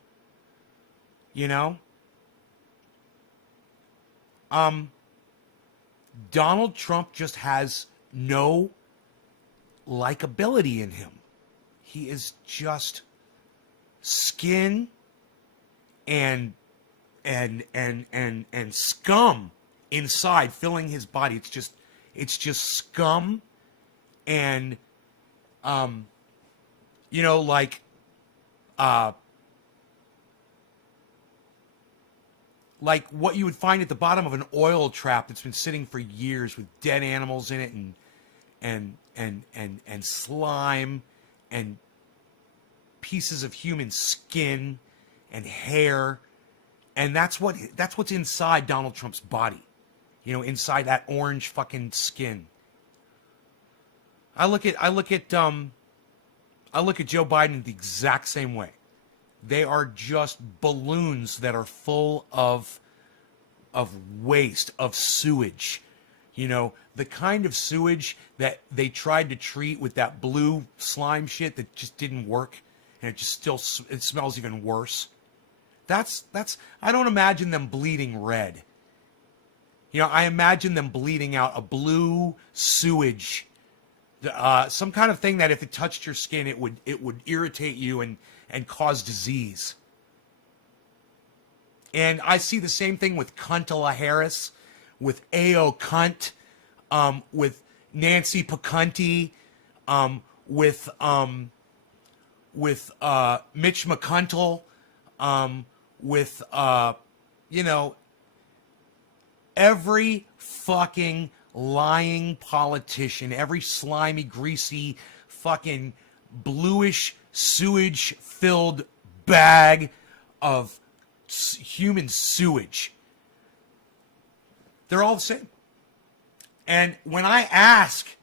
You know? Donald Trump just has no likability in him. He is just skin and scum inside filling his body. It's just scum and you know, like what you would find at the bottom of an oil trap that's been sitting for years with dead animals in it and slime and pieces of human skin and hair. And that's what's inside Donald Trump's body. You know, inside that orange fucking skin. I look at Joe Biden the exact same way. They are just balloons that are full of waste, of sewage. You know, the kind of sewage that they tried to treat with that blue slime shit that just didn't work, and it smells even worse. That's I don't imagine them bleeding red. You know, I imagine them bleeding out a blue sewage, some kind of thing that if it touched your skin, it would irritate you and cause disease. And I see the same thing with Cuntala Harris, with A.O. Cunt, with Nancy Pacunti, with Mitch McConnell, with you know, every fucking lying politician, every slimy, greasy, fucking bluish, sewage-filled bag of human sewage. They're all the same. And when I ask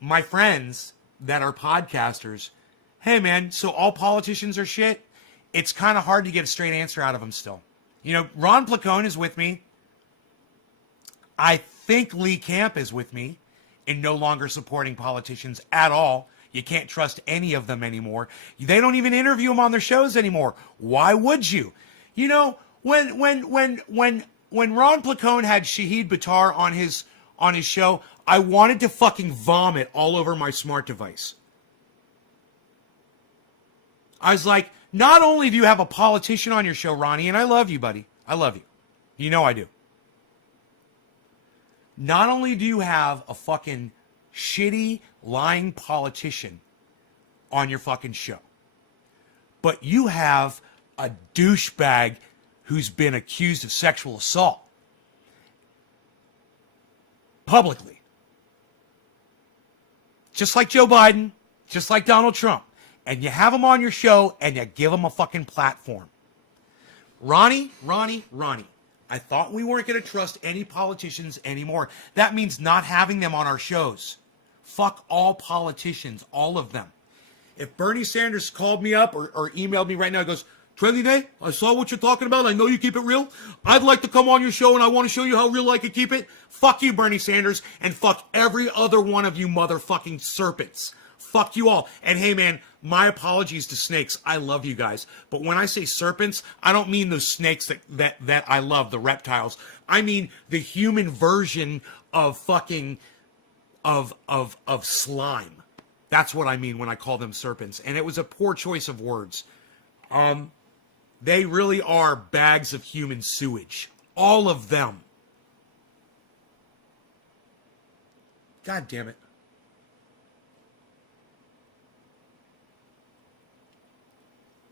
my friends that are podcasters, hey man, so all politicians are shit, it's kind of hard to get a straight answer out of them still. You know, Ron Placone is with me. I think Lee Camp is with me in no longer supporting politicians at all. You can't trust any of them anymore. They don't even interview them on their shows anymore. Why would you? You know, when Ron Placone had Shahid Buttar on his show, I wanted to fucking vomit all over my smart device. I was like, not only do you have a politician on your show, Ronnie, and I love you, buddy. I love you. You know I do. Not only do you have a fucking shitty, lying politician on your fucking show. But you have a douchebag who's been accused of sexual assault publicly. Just like Joe Biden, just like Donald Trump. And you have him on your show and you give him a fucking platform. Ronnie, I thought we weren't going to trust any politicians anymore. That means not having them on our shows. Fuck all politicians, all of them. If Bernie Sanders called me up or emailed me right now, he goes, Trendy Day, I saw what you're talking about. I know you keep it real. I'd like to come on your show and I want to show you how real I can keep it. Fuck you, Bernie Sanders, and fuck every other one of you motherfucking serpents. Fuck you all. And hey, man, my apologies to snakes. I love you guys. But when I say serpents, I don't mean those snakes that I love, the reptiles. I mean the human version of fucking, of slime. That's what I mean when I call them serpents. And it was a poor choice of words. They really are bags of human sewage. All of them. God damn it.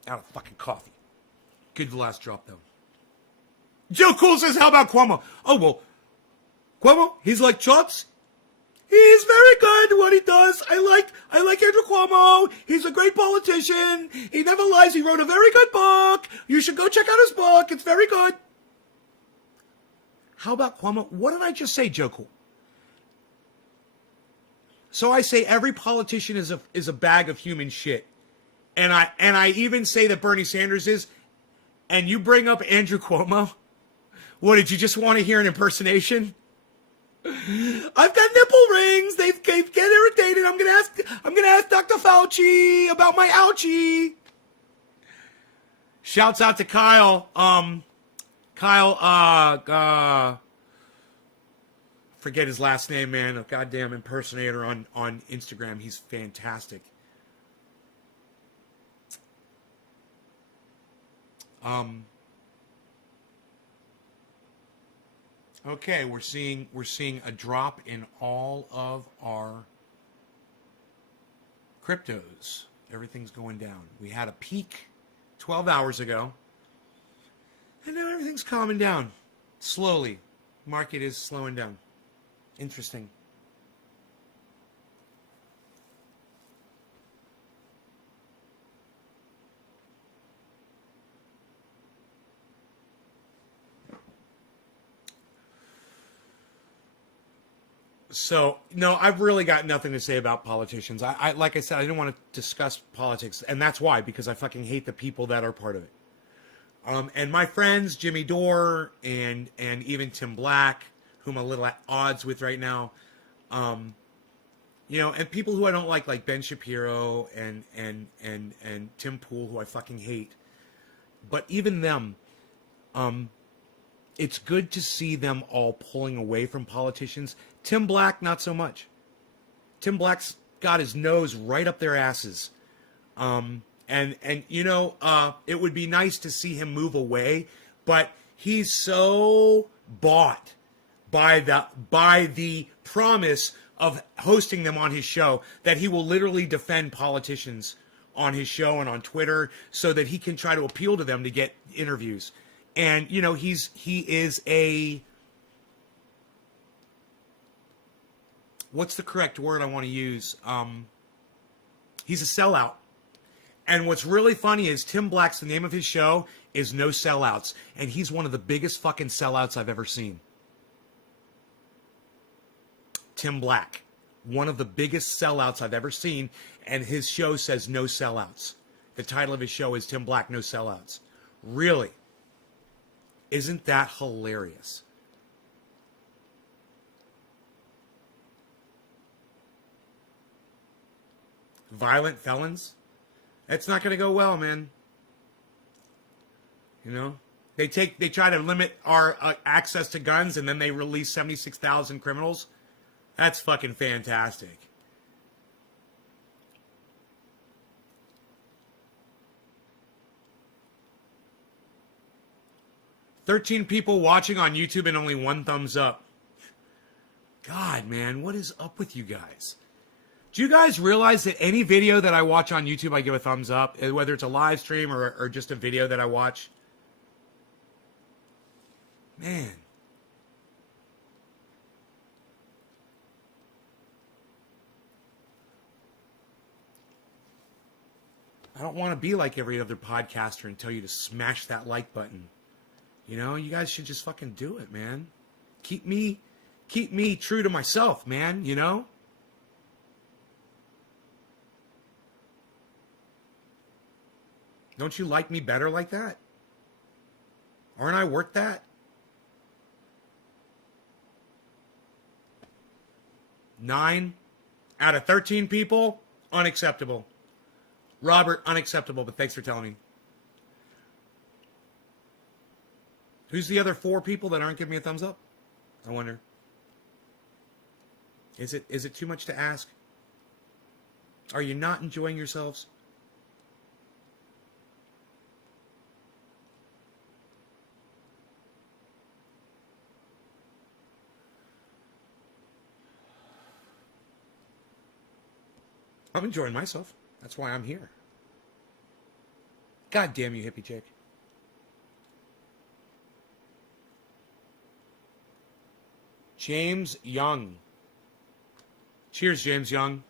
Out of fucking coffee. Good last drop, though. Joe Cool says, how about Cuomo? Oh, well, Cuomo, he's like Chubbs. He's very good at what he does. I like Andrew Cuomo. He's a great politician. He never lies. He wrote a very good book. You should go check out his book. It's very good. How about Cuomo? What did I just say, Joe Cool? So I say every politician is a bag of human shit. And I even say that Bernie Sanders is, and you bring up Andrew Cuomo? What, did you just want to hear an impersonation? I've got nipple rings. They get irritated. I'm gonna ask Dr. Fauci about my ouchie. Shouts out to Kyle. Forget his last name, man. A goddamn impersonator on Instagram. He's fantastic. Okay, we're seeing a drop in all of our cryptos. Everything's going down. We had a peak 12 hours ago, and now everything's calming down slowly. Market is slowing down. Interesting. So, no, I've really got nothing to say about politicians. I like I said, I didn't want to discuss politics, and that's why, because I fucking hate the people that are part of it. And my friends, Jimmy Dore and even Tim Black, whom I'm a little at odds with right now, you know, and people who I don't like Ben Shapiro and Tim Pool, who I fucking hate. But even them, it's good to see them all pulling away from politicians. Tim Black, not so much. Tim Black's got his nose right up their asses. And you know, it would be nice to see him move away, but he's so bought by the promise of hosting them on his show that he will literally defend politicians on his show and on Twitter so that he can try to appeal to them to get interviews. And, you know, he is a, what's the correct word I want to use? He's a sellout. And what's really funny is Tim Black's, the name of his show is No Sellouts. And he's one of the biggest fucking sellouts I've ever seen. Tim Black, one of the biggest sellouts I've ever seen. And his show says No Sellouts. The title of his show is Tim Black, No Sellouts. Really? Isn't that hilarious? Violent felons? That's not going to go well, man. You know? They try to limit our access to guns, and then they release 76,000 criminals. That's fucking fantastic. "13 people watching on YouTube and only 1 thumbs up. God, man, what is up with you guys? Do you guys realize that any video that I watch on YouTube, I give a thumbs up, whether it's a live stream or just a video that I watch? Man. I don't want to be like every other podcaster and tell you to smash that like button. You know, you guys should just fucking do it, man. Keep me true to myself, man, you know? Don't you like me better like that? Aren't I worth that? 9 out of 13 people, unacceptable. Robert, unacceptable, but thanks for telling me. Who's the other 4 people that aren't giving me a thumbs up? I wonder. Is it too much to ask? Are you not enjoying yourselves? I'm enjoying myself. That's why I'm here. God damn you, hippie chick. James Young. Cheers, James Young.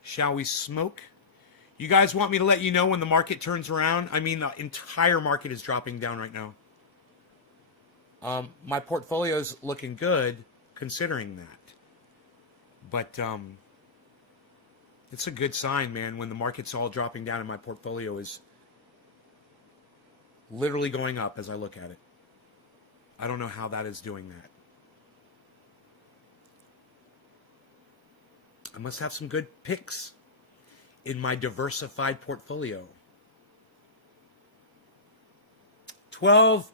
Shall we smoke? You guys want me to let you know when the market turns around? I mean, the entire market is dropping down right now. My portfolio's looking good considering that. But, it's a good sign, man, when the market's all dropping down and my portfolio is literally going up as I look at it. I don't know how that is doing that. I must have some good picks in my diversified portfolio. 12.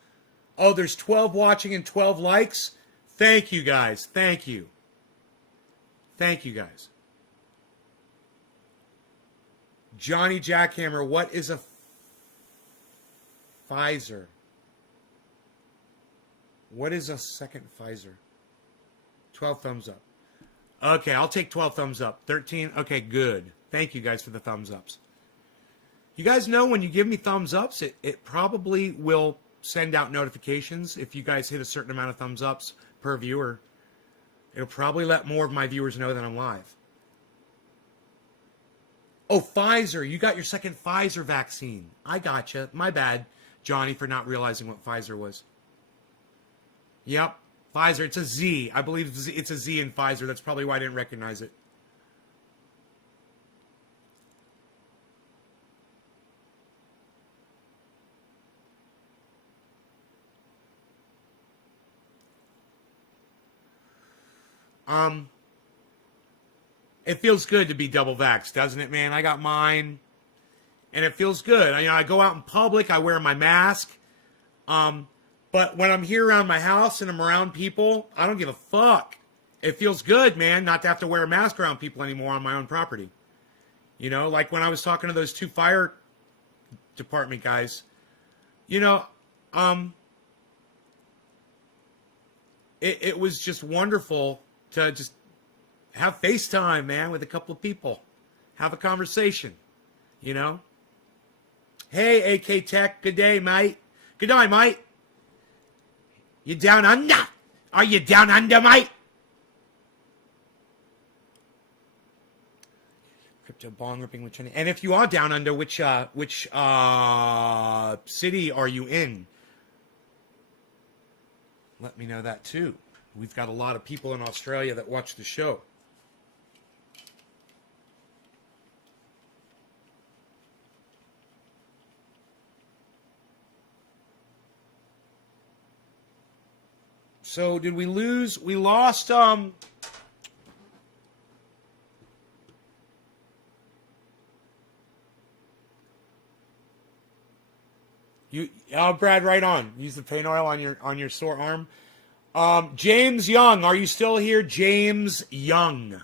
Oh, there's 12 watching and 12 likes. Thank you, guys. Thank you. Thank you, guys. Johnny Jackhammer, what is a Pfizer? What is a second Pfizer? 12 thumbs up. Okay, I'll take 12 thumbs up. 13, okay, good. Thank you guys for the thumbs ups. You guys know when you give me thumbs ups, it probably will send out notifications. If you guys hit a certain amount of thumbs ups per viewer, it'll probably let more of my viewers know that I'm live. Oh, Pfizer. You got your second Pfizer vaccine. I gotcha. My bad, Johnny, for not realizing what Pfizer was. Yep. Pfizer. It's a Z. I believe it's a Z in Pfizer. That's probably why I didn't recognize it. It feels good to be double vaxxed, doesn't it, man? I got mine, and it feels good. I go out in public, I wear my mask, but when I'm here around my house and I'm around people, I don't give a fuck. It feels good, man, not to have to wear a mask around people anymore on my own property. You know, like when I was talking to those 2 fire department guys, you know, it was just wonderful to just have FaceTime, man, with a couple of people. Have a conversation, you know? Hey, AK Tech, good day, mate. Good day, mate. You down under? Are you down under, mate? Crypto bong ripping with China. And if you are down under, which city are you in? Let me know that too. We've got a lot of people in Australia that watch the show. So did we lose? We lost. Brad, right on. Use the paint oil on your sore arm. James Young, are you still here? James Young.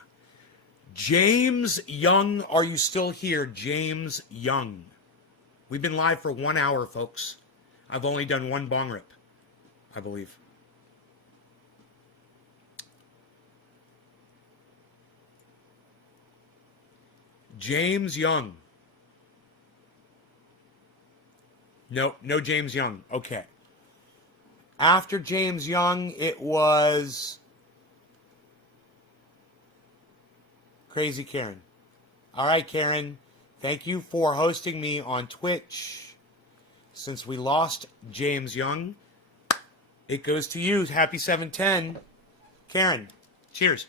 James Young, are you still here? James Young. We've been live for 1 hour, folks. I've only done 1 bong rip, I believe. James Young. No James Young. Okay. After James Young, it was Crazy Karen. All right, Karen. Thank you for hosting me on Twitch. Since we lost James Young, it goes to you. Happy 710. Karen, cheers.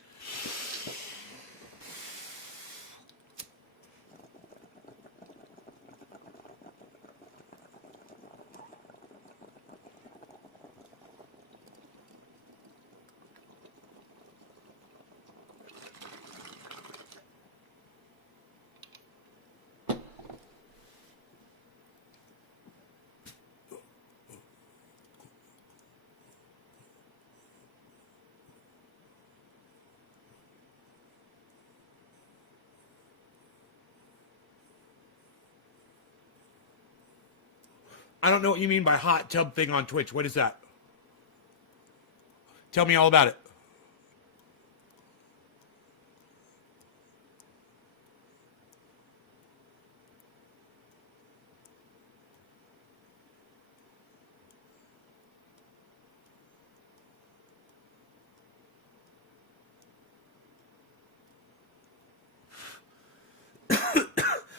I don't know what you mean by hot tub thing on Twitch. What is that? Tell me all about it.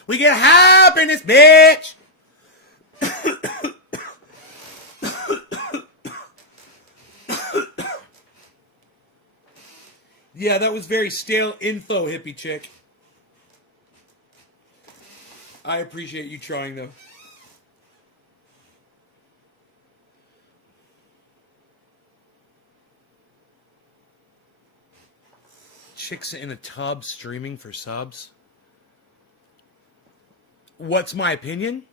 We get happiness, bitch! Yeah, that was very stale info, hippie chick. I appreciate you trying, though. Chicks in a tub streaming for subs. What's my opinion?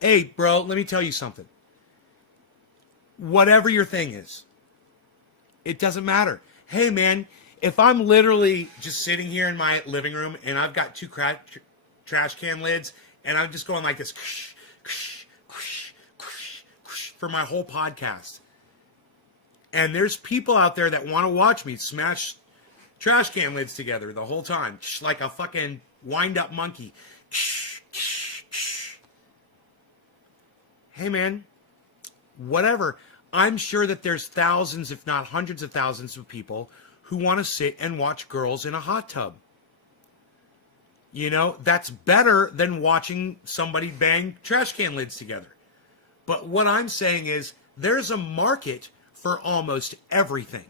Hey, bro, let me tell you something. Whatever your thing is, it doesn't matter. Hey, man, if I'm literally just sitting here in my living room and I've got two trash can lids and I'm just going like this for my whole podcast, and there's people out there that want to watch me smash trash can lids together the whole time, like a fucking wind-up monkey. Hey, man, whatever. I'm sure that there's thousands, if not hundreds of thousands of people who want to sit and watch girls in a hot tub. You know, that's better than watching somebody bang trash can lids together. But what I'm saying is there's a market for almost everything.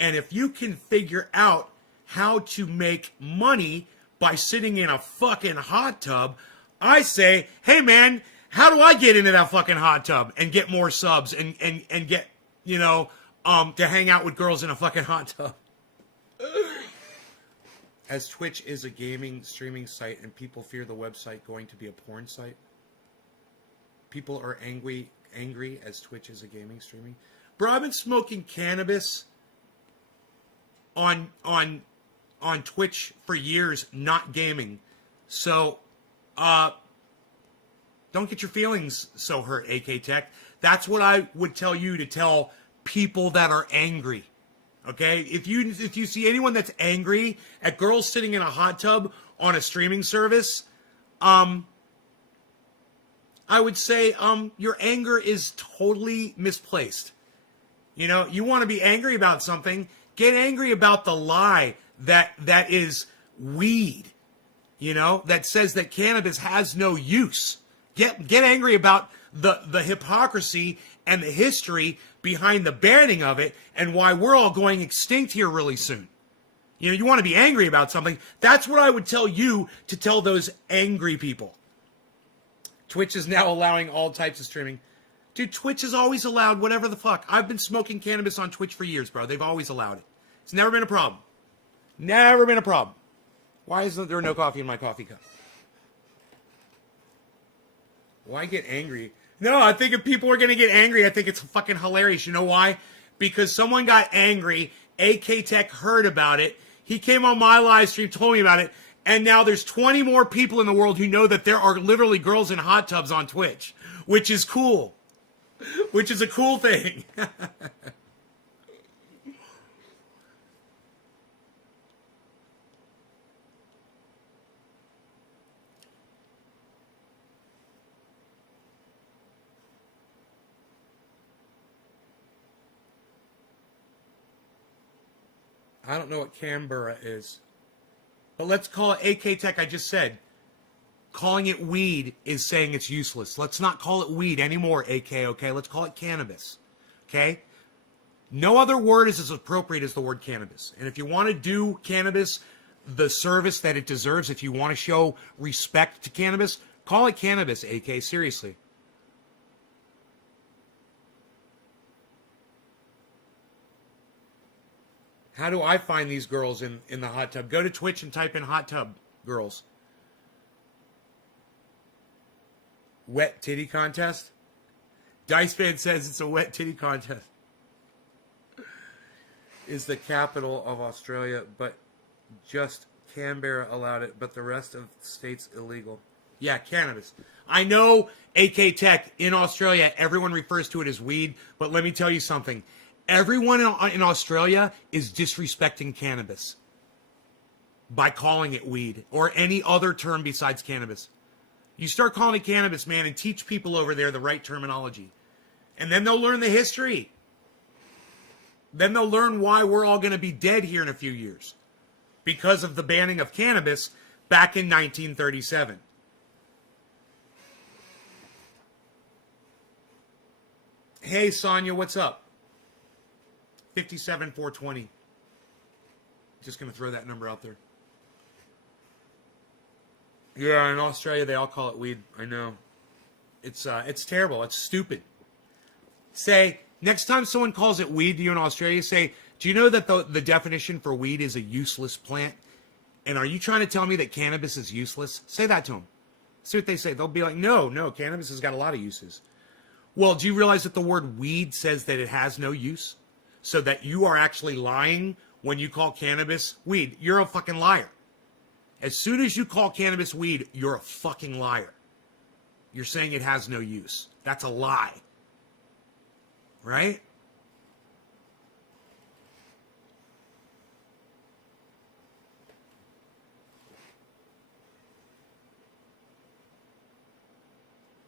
And if you can figure out how to make money by sitting in a fucking hot tub, I say, hey, man, how do I get into that fucking hot tub and get more subs and get, you know, to hang out with girls in a fucking hot tub? As Twitch is a gaming streaming site and people fear the website going to be a porn site, people are angry as Twitch is a gaming streaming. Bro, I've been smoking cannabis on Twitch for years, not gaming. So, don't get your feelings so hurt, AK Tech. That's what I would tell you to tell people that are angry. Okay? If you see anyone that's angry at girls sitting in a hot tub on a streaming service, I would say your anger is totally misplaced. You know, you want to be angry about something, get angry about the lie that is weed, you know, that says that cannabis has no use. Get angry about the hypocrisy and the history behind the banning of it and why we're all going extinct here really soon. You know, you want to be angry about something. That's what I would tell you to tell those angry people. Twitch is now allowing all types of streaming. Dude, Twitch has always allowed whatever the fuck. I've been smoking cannabis on Twitch for years, bro. They've always allowed it. It's never been a problem. Never been a problem. Why isn't there no coffee in my coffee cup? Why get angry? No, I think if people are going to get angry, I think it's fucking hilarious. You know why? Because someone got angry. AK Tech heard about it. He came on my live stream, told me about it. And now there's 20 more people in the world who know that there are literally girls in hot tubs on Twitch. Which is cool. Which is a cool thing. I don't know what Canberra is. But let's call it AK Tech. I just said calling it weed is saying it's useless. Let's not call it weed anymore, AK, okay? Let's call it cannabis, okay? No other word is as appropriate as the word cannabis. And if you want to do cannabis the service that it deserves, if you want to show respect to cannabis, call it cannabis, AK, seriously. How do I find these girls in the hot tub? Go to Twitch and type in hot tub girls. Wet titty contest? Diceman says it's a wet titty contest. Is the capital of Australia, but just Canberra allowed it, but the rest of the states illegal. Yeah, cannabis. I know AK Tech in Australia, everyone refers to it as weed, but let me tell you something. Everyone in Australia is disrespecting cannabis by calling it weed or any other term besides cannabis. You start calling it cannabis, man, and teach people over there the right terminology. And then they'll learn the history. Then they'll learn why we're all going to be dead here in a few years. Because of the banning of cannabis back in 1937. Hey, Sonia, what's up? 57,420. Just going to throw that number out there. Yeah, in Australia, they all call it weed. I know. It's terrible. It's stupid. Say, next time someone calls it weed to you in Australia, say, do you know that the definition for weed is a useless plant? And are you trying to tell me that cannabis is useless? Say that to them. See what they say. They'll be like, no, cannabis has got a lot of uses. Well, do you realize that the word weed says that it has no use? So that you are actually lying when you call cannabis weed. You're a fucking liar. As soon as you call cannabis weed, you're a fucking liar. You're saying it has no use. That's a lie. Right?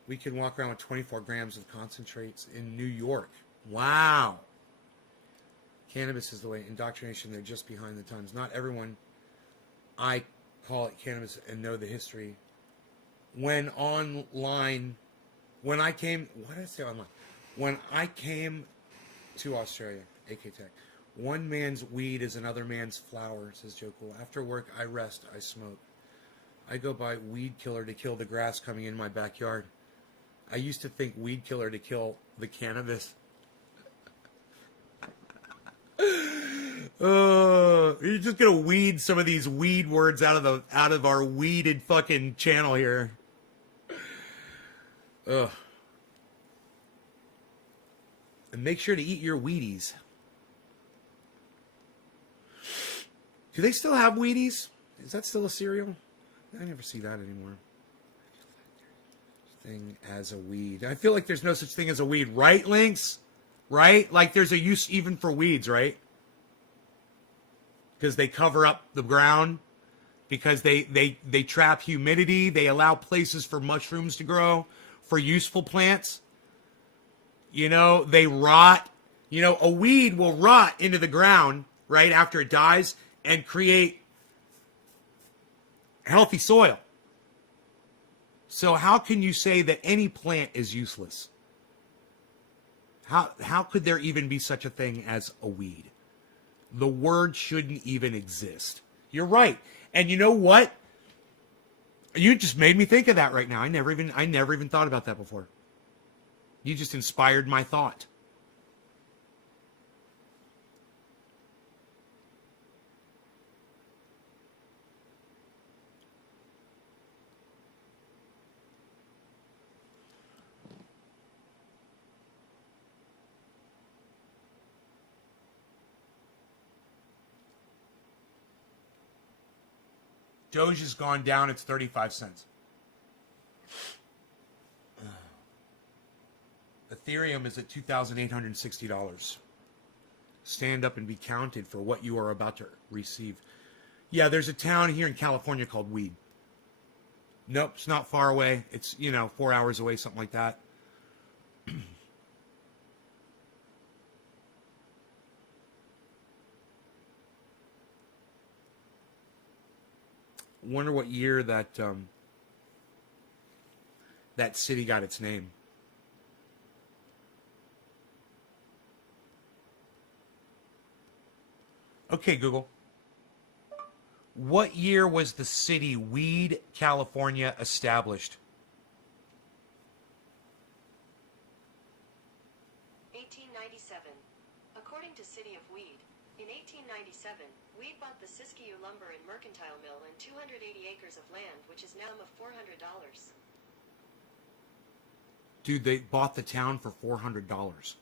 We can walk around with 24 grams of concentrates in New York. Wow. Cannabis is the way. Indoctrination, they're just behind the times. Not everyone, I call it cannabis and know the history. When I came to Australia, AK Tech, one man's weed is another man's flower, says Joe Cool. After work, I rest, I smoke. I go by weed killer to kill the grass coming in my backyard. I used to think weed killer to kill the cannabis. You're just gonna weed some of these weed words out of our weeded fucking channel here. Ugh. And make sure to eat your Wheaties. Do they still have Wheaties? Is that still a cereal? I never see that anymore. Thing as a weed. I feel like there's no such thing as a weed, right, Lynx? Right? Like there's a use even for weeds, right? Because they cover up the ground, because they trap humidity, they allow places for mushrooms to grow, for useful plants. You know, they rot. You know, a weed will rot into the ground, right, after it dies and create healthy soil. So how can you say that any plant is useless? How could there even be such a thing as a weed? The word shouldn't even exist. You're right. And you know what? You just made me think of that right now. I never even thought about that before. You just inspired my thought. Doge has gone down. It's 35 cents. Ethereum is at $2,860. Stand up and be counted for what you are about to receive. Yeah, there's a town here in California called Weed. Nope, it's not far away. It's, 4 hours away, something like that. Wonder what year that that city got its name. Okay, Google. What year was the city Weed, California established? 1897. According to City of Weed, in 1897, Weed bought the Siskiyou Lumber and Mercantile Mill and 280 acres of land, which is now of $400. Dude, they bought the town for $400.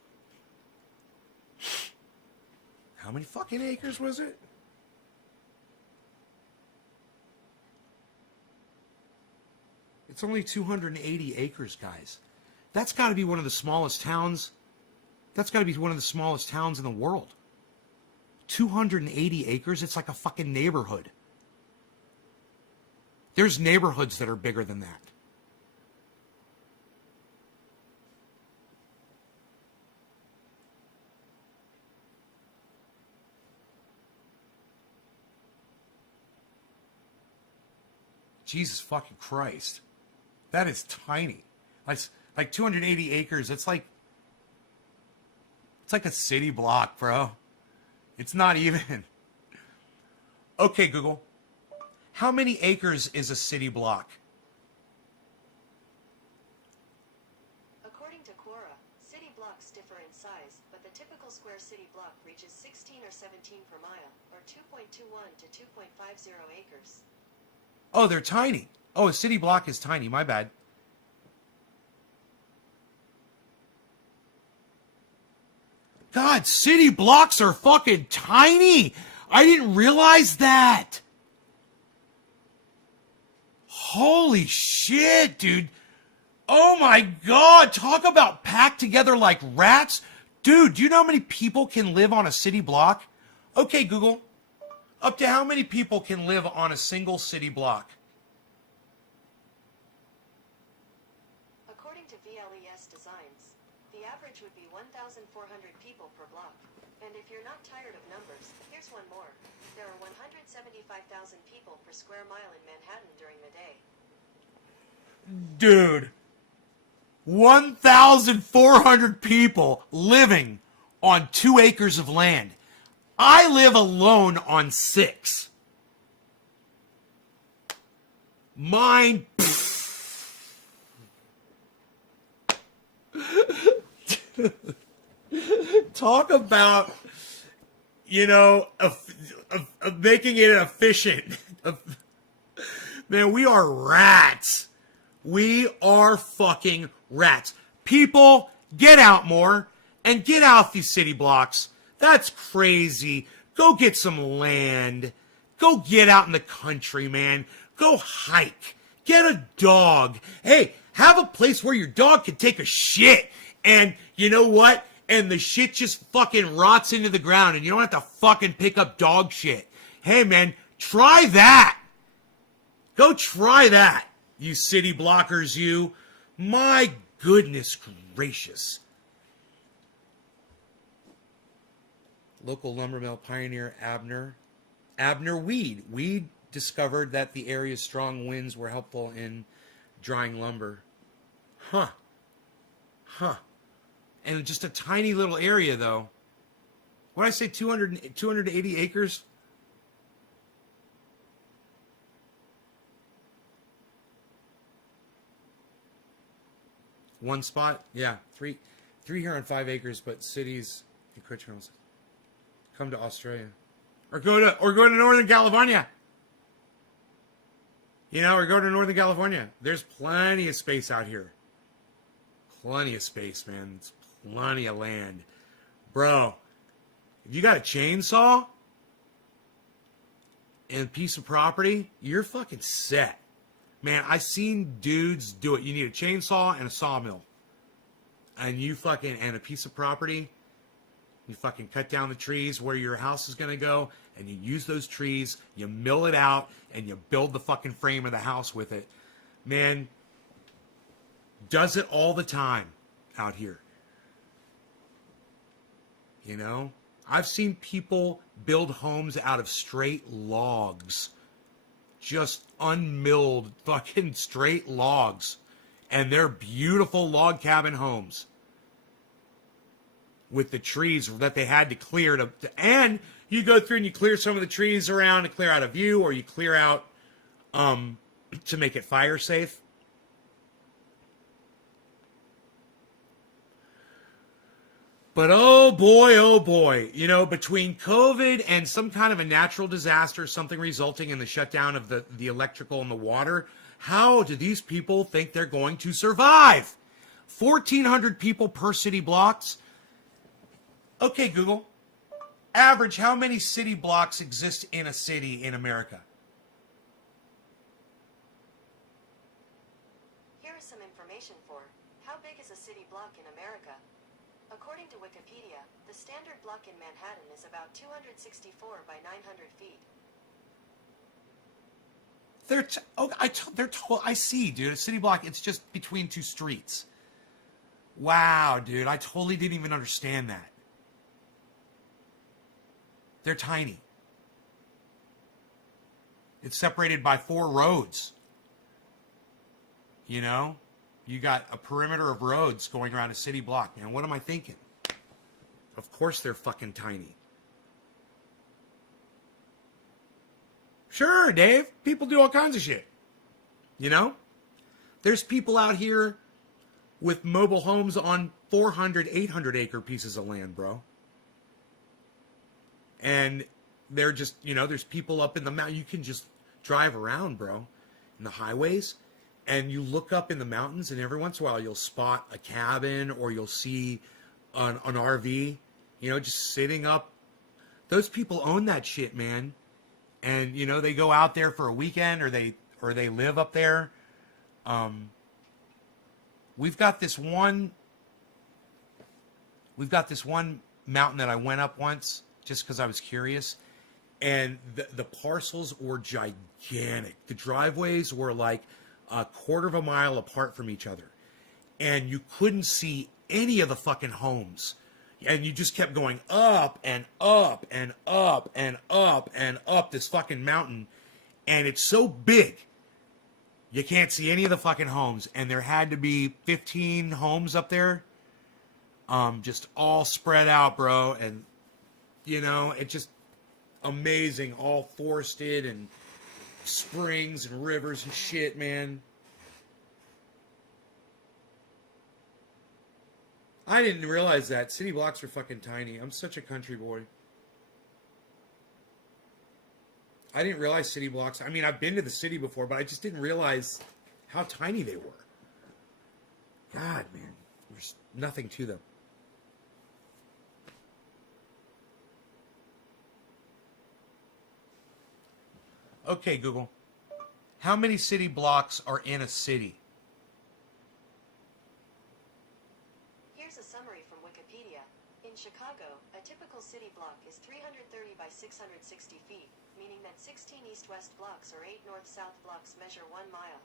How many fucking acres was it? It's only 280 acres, guys. That's got to be one of the smallest towns. That's got to be one of the smallest towns in the world. 280 acres? It's like a fucking neighborhood. There's neighborhoods that are bigger than that. Jesus fucking Christ. That is tiny. Like 280 acres. It's like a city block, bro. It's not even. Okay, Google. How many acres is a city block? According to Quora, city blocks differ in size, but the typical square city block reaches 16 or 17 per mile, or 2.21 to 2.50 acres. Oh, they're tiny. Oh, a city block is tiny. My bad. God, city blocks are fucking tiny. I didn't realize that. Holy shit, dude. Oh my God. Talk about packed together like rats. Dude, do you know how many people can live on a city block? Okay, Google. Up to how many people can live on a single city block? According to VLES Designs, the average would be 1,400 people per block. And if you're not tired of numbers, here's one more. There are 175,000 people per square mile in Manhattan during the day. Dude. 1,400 people living on 2 acres of land. I live alone on 6. Mine. Talk about, making it efficient. Man, we are rats. We are fucking rats. People, get out more and get out these city blocks. That's crazy. Go get some land. Go get out in the country, man. Go hike. Get a dog. Hey, have a place where your dog can take a shit. And you know what? And the shit just fucking rots into the ground and you don't have to fucking pick up dog shit. Hey, man, try that. Go try that, you city blockers, you. My goodness gracious. Local lumber mill pioneer Abner Weed. Weed discovered that the area's strong winds were helpful in drying lumber. Huh. And just a tiny little area, though. What did I say, 280 acres? One spot? Yeah, three here on 5 acres, but cities and criminals. Come to Australia. Or go to Northern California. Or go to Northern California. There's plenty of space out here. Plenty of space, man. It's plenty of land. Bro, if you got a chainsaw and a piece of property, you're fucking set. Man, I seen dudes do it. You need a chainsaw and a sawmill. And and a piece of property. You fucking cut down the trees where your house is going to go, and you use those trees, you mill it out, and you build the fucking frame of the house with it. Man, does it all the time out here. I've seen people build homes out of straight logs. Just unmilled fucking straight logs. And they're beautiful log cabin homes. With the trees that they had to clear and you go through and you clear some of the trees around to clear out a view, or you clear out to make it fire safe. But oh boy, you know, between COVID and some kind of a natural disaster, something resulting in the shutdown of the electrical and the water, how do these people think they're going to survive? 1,400 people per city blocks. Okay, Google. Average, how many city blocks exist in a city in America? Here is some information for how big is a city block in America. According to Wikipedia, the standard block in Manhattan is about 264 by 900 feet. I see, dude. A city block, it's just between two streets. Wow, dude. I totally didn't even understand that. They're tiny. It's separated by 4 roads. You know? You got a perimeter of roads going around a city block, man. What am I thinking? Of course they're fucking tiny. Sure, Dave. People do all kinds of shit. You know? There's people out here with mobile homes on 400, 800 acre pieces of land, bro. And they're just, you know, there's people up in the mountain. You can just drive around, bro, in the highways. And you look up in the mountains, and every once in a while you'll spot a cabin, or you'll see an RV, you know, just sitting up. Those people own that shit, man. And, you know, they go out there for a weekend, or they live up there. We've got this one mountain that I went up once just because I was curious. And the parcels were gigantic. The driveways were like a quarter of a mile apart from each other. And you couldn't see any of the fucking homes. And you just kept going up and up and up and up and up this fucking mountain. And it's so big, you can't see any of the fucking homes. And there had to be 15 homes up there. Just all spread out, bro. And, you know, it just amazing. All forested and springs and rivers and shit, man. I didn't realize that. City blocks are fucking tiny. I'm such a country boy. I didn't realize city blocks. I mean, I've been to the city before, but I just didn't realize how tiny they were. God, man. There's nothing to them. Okay, Google. How many city blocks are in a city? Here's a summary from Wikipedia. In Chicago, a typical city block is 330 by 660 feet, meaning that 16 east-west blocks or 8 north-south blocks measure 1 mile.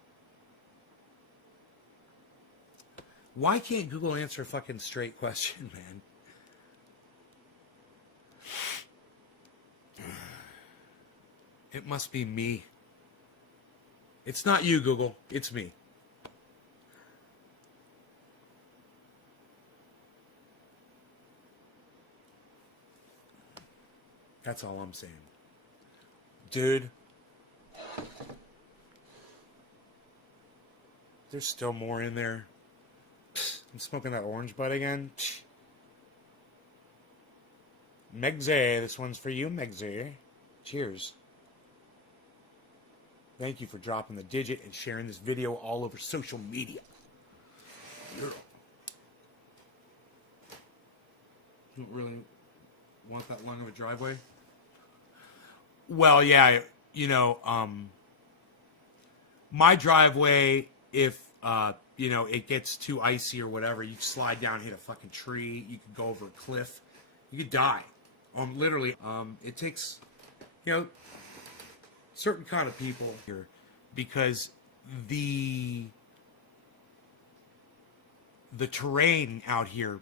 Why can't Google answer a fucking straight question, man? It must be me. It's not you, Google. It's me. That's all I'm saying. Dude. There's still more in there. I'm smoking that orange bud again. Megze, this one's for you, Megze. Cheers. Thank you for dropping the digit and sharing this video all over social media. You don't really want that long of a driveway? Well, yeah, you know, my driveway, if, you know, it gets too icy or whatever, you slide down, hit a fucking tree, you could go over a cliff, you could die. Literally, it takes, you know, certain kind of people here, because the terrain out here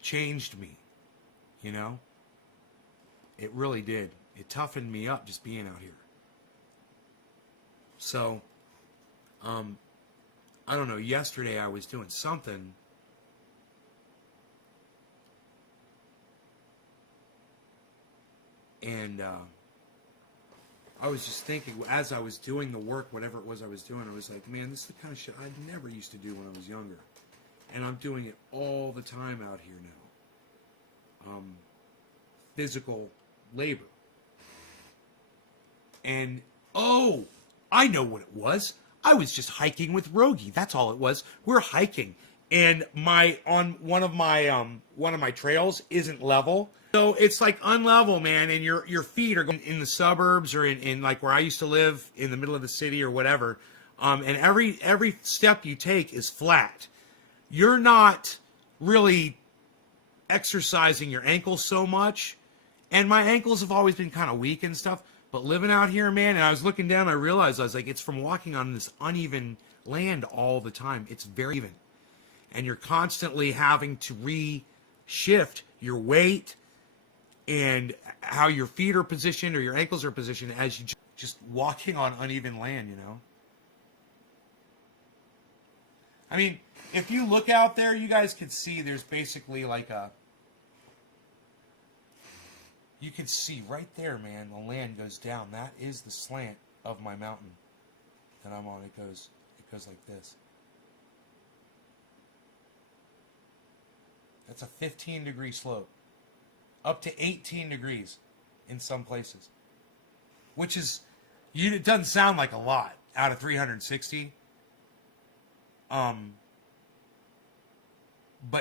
changed me, you know? It really did. It toughened me up just being out here. So, I don't know. Yesterday I was doing something. And I was just thinking, as I was doing the work, whatever it was I was doing, I was like, man, this is the kind of shit I never used to do when I was younger. And I'm doing it all the time out here now. Physical labor. And, oh, I know what it was. I was just hiking with Rogie. That's all it was. We're hiking. And one of my trails isn't level. So it's like unlevel, man, and your feet are going in the suburbs or in like where I used to live in the middle of the city or whatever. And every step you take is flat. You're not really exercising your ankles so much. And my ankles have always been kind of weak and stuff. But living out here, man, and I was looking down, I realized, I was like, it's from walking on this uneven land all the time. It's very even. And you're constantly having to re-shift your weight and how your feet are positioned or your ankles are positioned as you just walking on uneven land, you know? I mean, if you look out there, you guys can see there's basically like you can see right there, man, the land goes down. That is the slant of my mountain that I'm on. It goes like this. That's a 15-degree slope. Up to 18 degrees in some places. Which is, it doesn't sound like a lot out of 360. But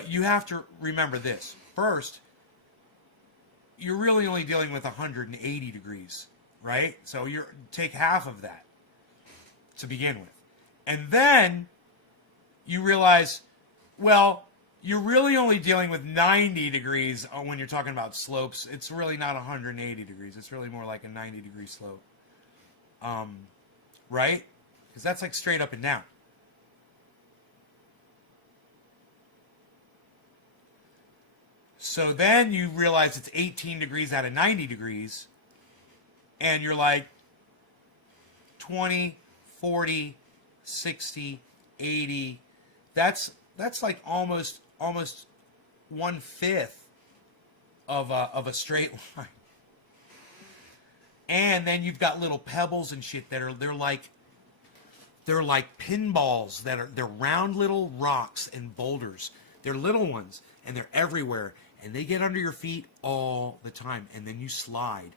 you have to remember this. First, you're really only dealing with 180 degrees, right? So take half of that to begin with. And then you realize, well, you're really only dealing with 90 degrees when you're talking about slopes. It's really not 180 degrees. It's really more like a 90-degree slope. Right? Because that's like straight up and down. So then you realize it's 18 degrees out of 90 degrees. And you're like 20, 40, 60, 80. That's like almost 1/5 of a straight line. And then you've got little pebbles and shit that they're like pinballs they're round little rocks and boulders. They're little ones and they're everywhere and they get under your feet all the time and then you slide.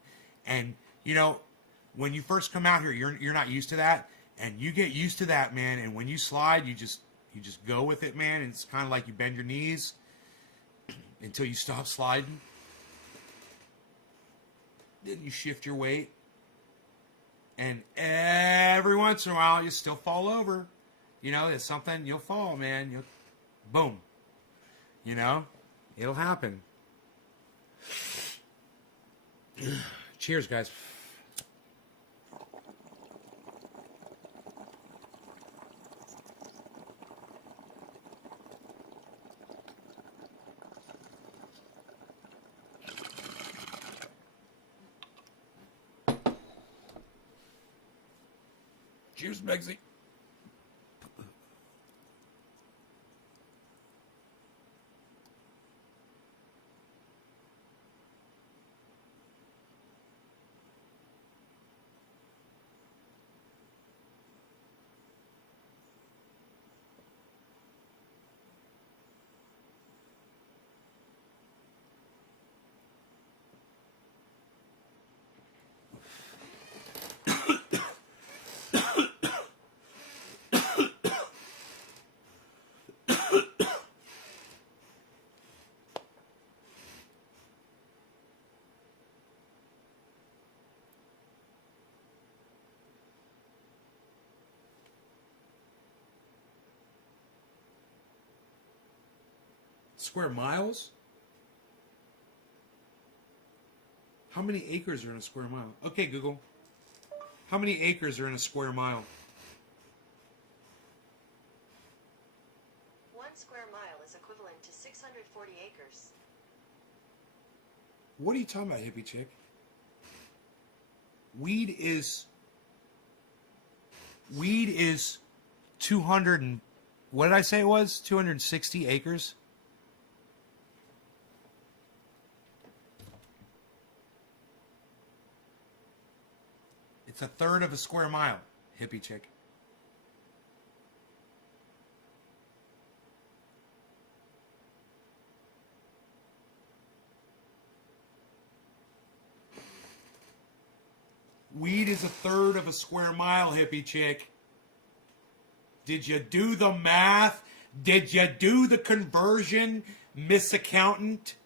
And you know, when you first come out here, you're not used to that, and you get used to that, man, and when you slide, you just go with it, man, and it's kind of like you bend your knees until you stop sliding. Then you shift your weight. And every once in a while, you still fall over. You know, it's something, you'll fall, man. Boom. You know, it'll happen. Cheers, guys. Cheers, Megsy. Square miles? How many acres are in a square mile? Okay, Google. How many acres are in a square mile? 1 square mile is equivalent to 640 acres. What are you talking about, hippie chick? Weed is Weed is 200 and what did I say it was? 260 acres. It's a third of a square mile, hippie chick. Weed is a third of a square mile, hippie chick. Did you do the math? Did you do the conversion, Miss Accountant?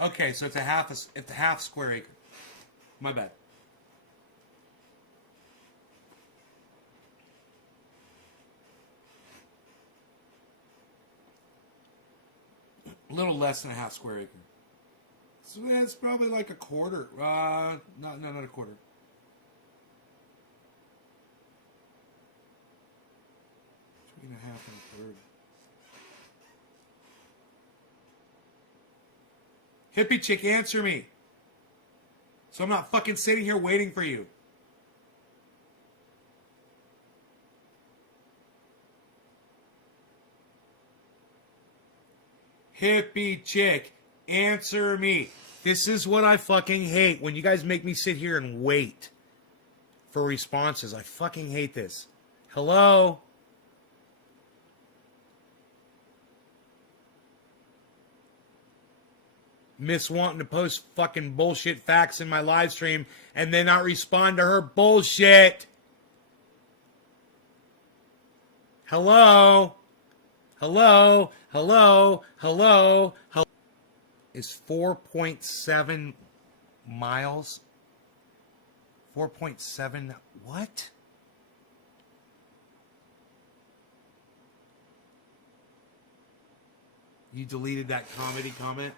Okay, so it's a half square acre. My bad. A little less than a half square acre. So that's probably like a quarter. Not a quarter. Between a half and a third. Hippie chick, answer me. So I'm not fucking sitting here waiting for you. Hippie chick, answer me. This is what I fucking hate. When you guys make me sit here and wait for responses. I fucking hate this. Hello? Miss wanting to post fucking bullshit facts in my live stream and then not respond to her bullshit. Hello? Hello? Hello? Hello? Hello? Is 4.7 miles? 4.7 what? You deleted that comedy comment?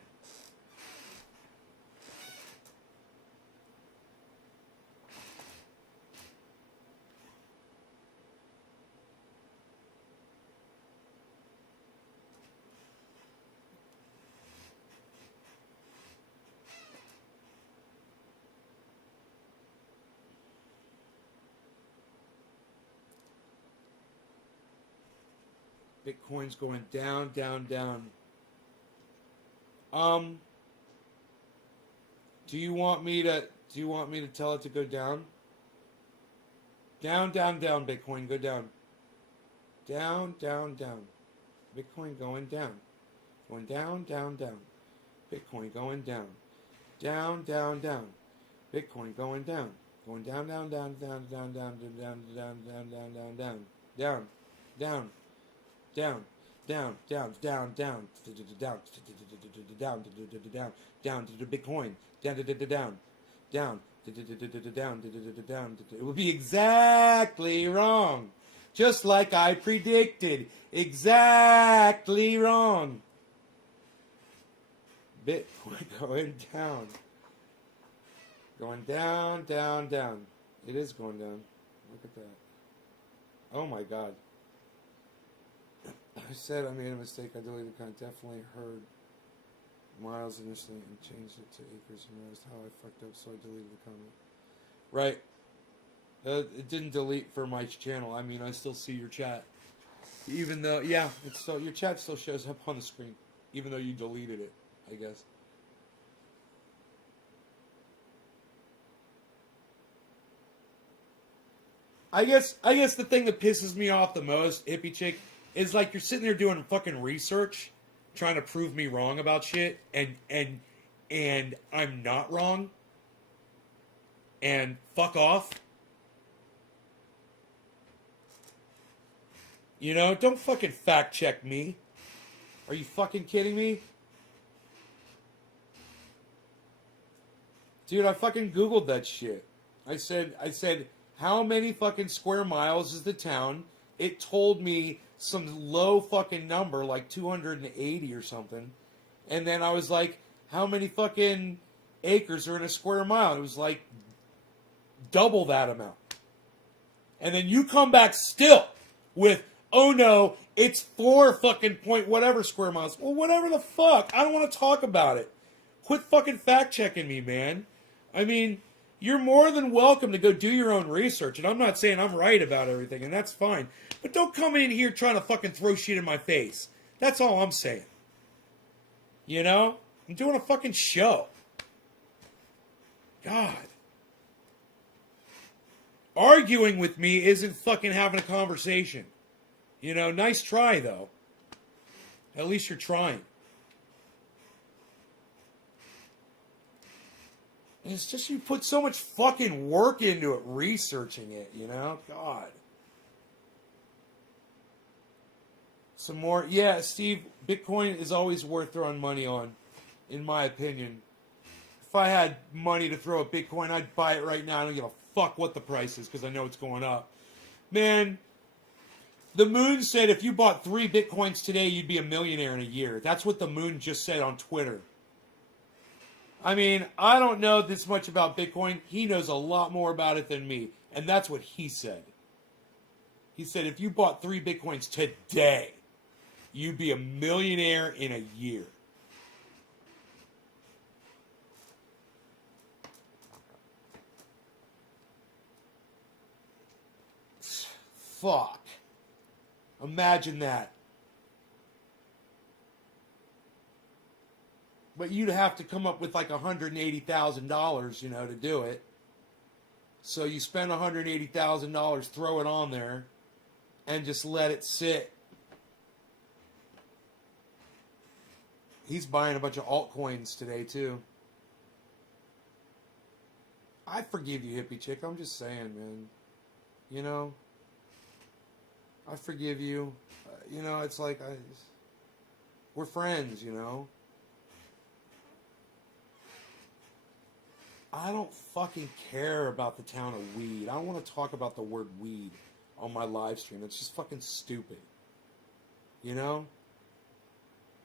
Bitcoin's going down, down, down. Do you want me to tell it to go down? Down, down, down, Bitcoin, go down. Down, down, down. Bitcoin going down. Going down, down, down. Bitcoin going down. Down, down, down. Bitcoin going down. Going down, down, down, down, down, down, down, down, down, down, down, down, down, down. Down, down, down, down, down, down, down, down, down to the Bitcoin, down, down, down, down, down. It would be exactly wrong, just like I predicted. Exactly wrong. Bitcoin going down, going down, down, down. It is going down. Look at that. Oh my God. I said I made a mistake. I deleted the comment. Definitely heard miles initially and changed it to acres and realized how I fucked up, so I deleted the comment. Right. It didn't delete for my channel. I mean, I still see your chat. Even though, yeah, it's still, your chat still shows up on the screen. Even though you deleted it, I guess. I guess the thing that pisses me off the most, hippie chick, is like you're sitting there doing fucking research, trying to prove me wrong about shit, and I'm not wrong. And fuck off. You know, don't fucking fact check me. Are you fucking kidding me? Dude, I fucking Googled that shit. I said, how many fucking square miles is the town? It told me some low fucking number, like 280 or something. And then I was like, how many fucking acres are in a square mile? It was like double that amount. And then you come back still with, oh no, it's 4 fucking point whatever square miles. Well, whatever the fuck. I don't want to talk about it. Quit fucking fact checking me, man. I mean, you're more than welcome to go do your own research. And I'm not saying I'm right about everything, and that's fine. But don't come in here trying to fucking throw shit in my face. That's all I'm saying. You know? I'm doing a fucking show. God. Arguing with me isn't fucking having a conversation. You know, nice try, though. At least you're trying. And it's just you put so much fucking work into it, researching it, you know? God. Some more. Yeah, Steve, Bitcoin is always worth throwing money on, in my opinion. If I had money to throw at Bitcoin, I'd buy it right now. I don't give a fuck what the price is because I know it's going up. Man, the Moon said if you bought 3 Bitcoins today, you'd be a millionaire in a year. That's what the Moon just said on Twitter. I mean, I don't know this much about Bitcoin. He knows a lot more about it than me. And that's what he said. He said if you bought 3 Bitcoins today, you'd be a millionaire in a year. Fuck. Imagine that. But you'd have to come up with like $180,000, you know, to do it. So you spend $180,000, throw it on there, and just let it sit. He's buying a bunch of altcoins today, too. I forgive you, hippie chick. I'm just saying, man. You know? I forgive you. You know, it's like, we're friends, you know? I don't fucking care about the town of weed. I don't want to talk about the word weed on my live stream. It's just fucking stupid. You know?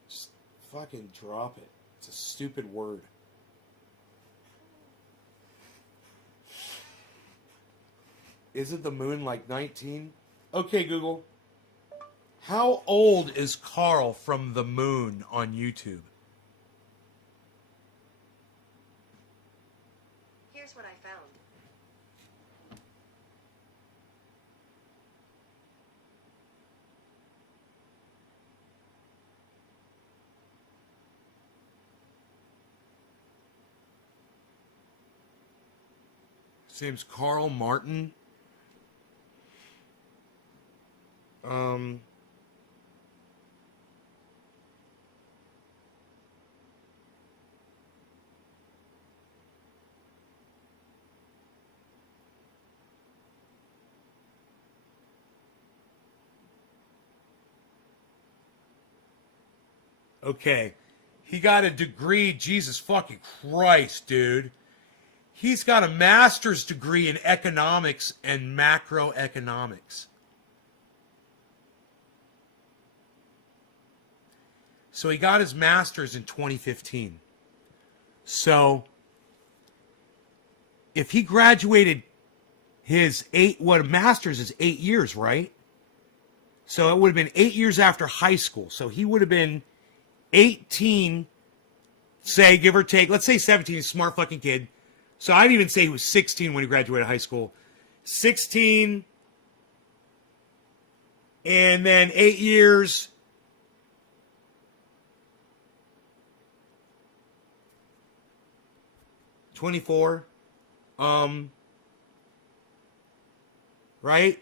Just fucking drop it. It's a stupid word. Isn't the Moon like 19? Okay, Google. How old is Carl from the Moon on YouTube? Here's what I found. His name's Carl Martin. Okay. He got a degree. Jesus fucking Christ, dude. He's got a master's degree in economics and macroeconomics. So he got his master's in 2015. So if he graduated his master's is 8 years, right? So it would have been 8 years after high school. So he would have been 18, say, give or take. Let's say 17, he's a smart fucking kid. So I'd even say he was 16 when he graduated high school. 16, and then 8 years. $24, right?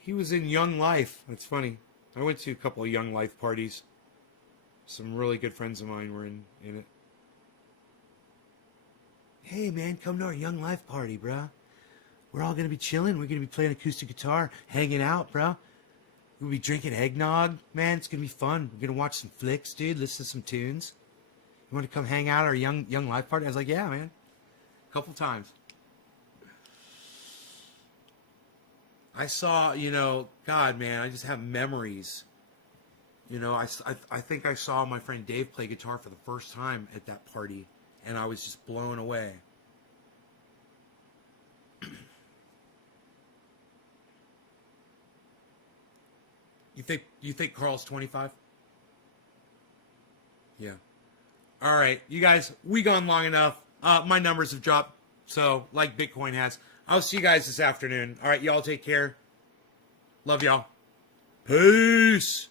He was in Young Life. That's funny. I went to a couple of Young Life parties. Some really good friends of mine were in it. Hey, man, come to our Young Life party, bruh. We're all going to be chilling. We're going to be playing acoustic guitar, hanging out, bro. We'll be drinking eggnog. Man, it's going to be fun. We're going to watch some flicks, dude. Listen to some tunes. You want to come hang out at our Young Life party? I was like, yeah, man. A couple times. I saw, you know, God, man, I just have memories. You know, I think I saw my friend Dave play guitar for the first time at that party, and I was just blown away. You think Carl's 25? Yeah. All right, you guys, we gone long enough. My numbers have dropped, so like Bitcoin has. I'll see you guys this afternoon. All right, y'all take care. Love y'all. Peace.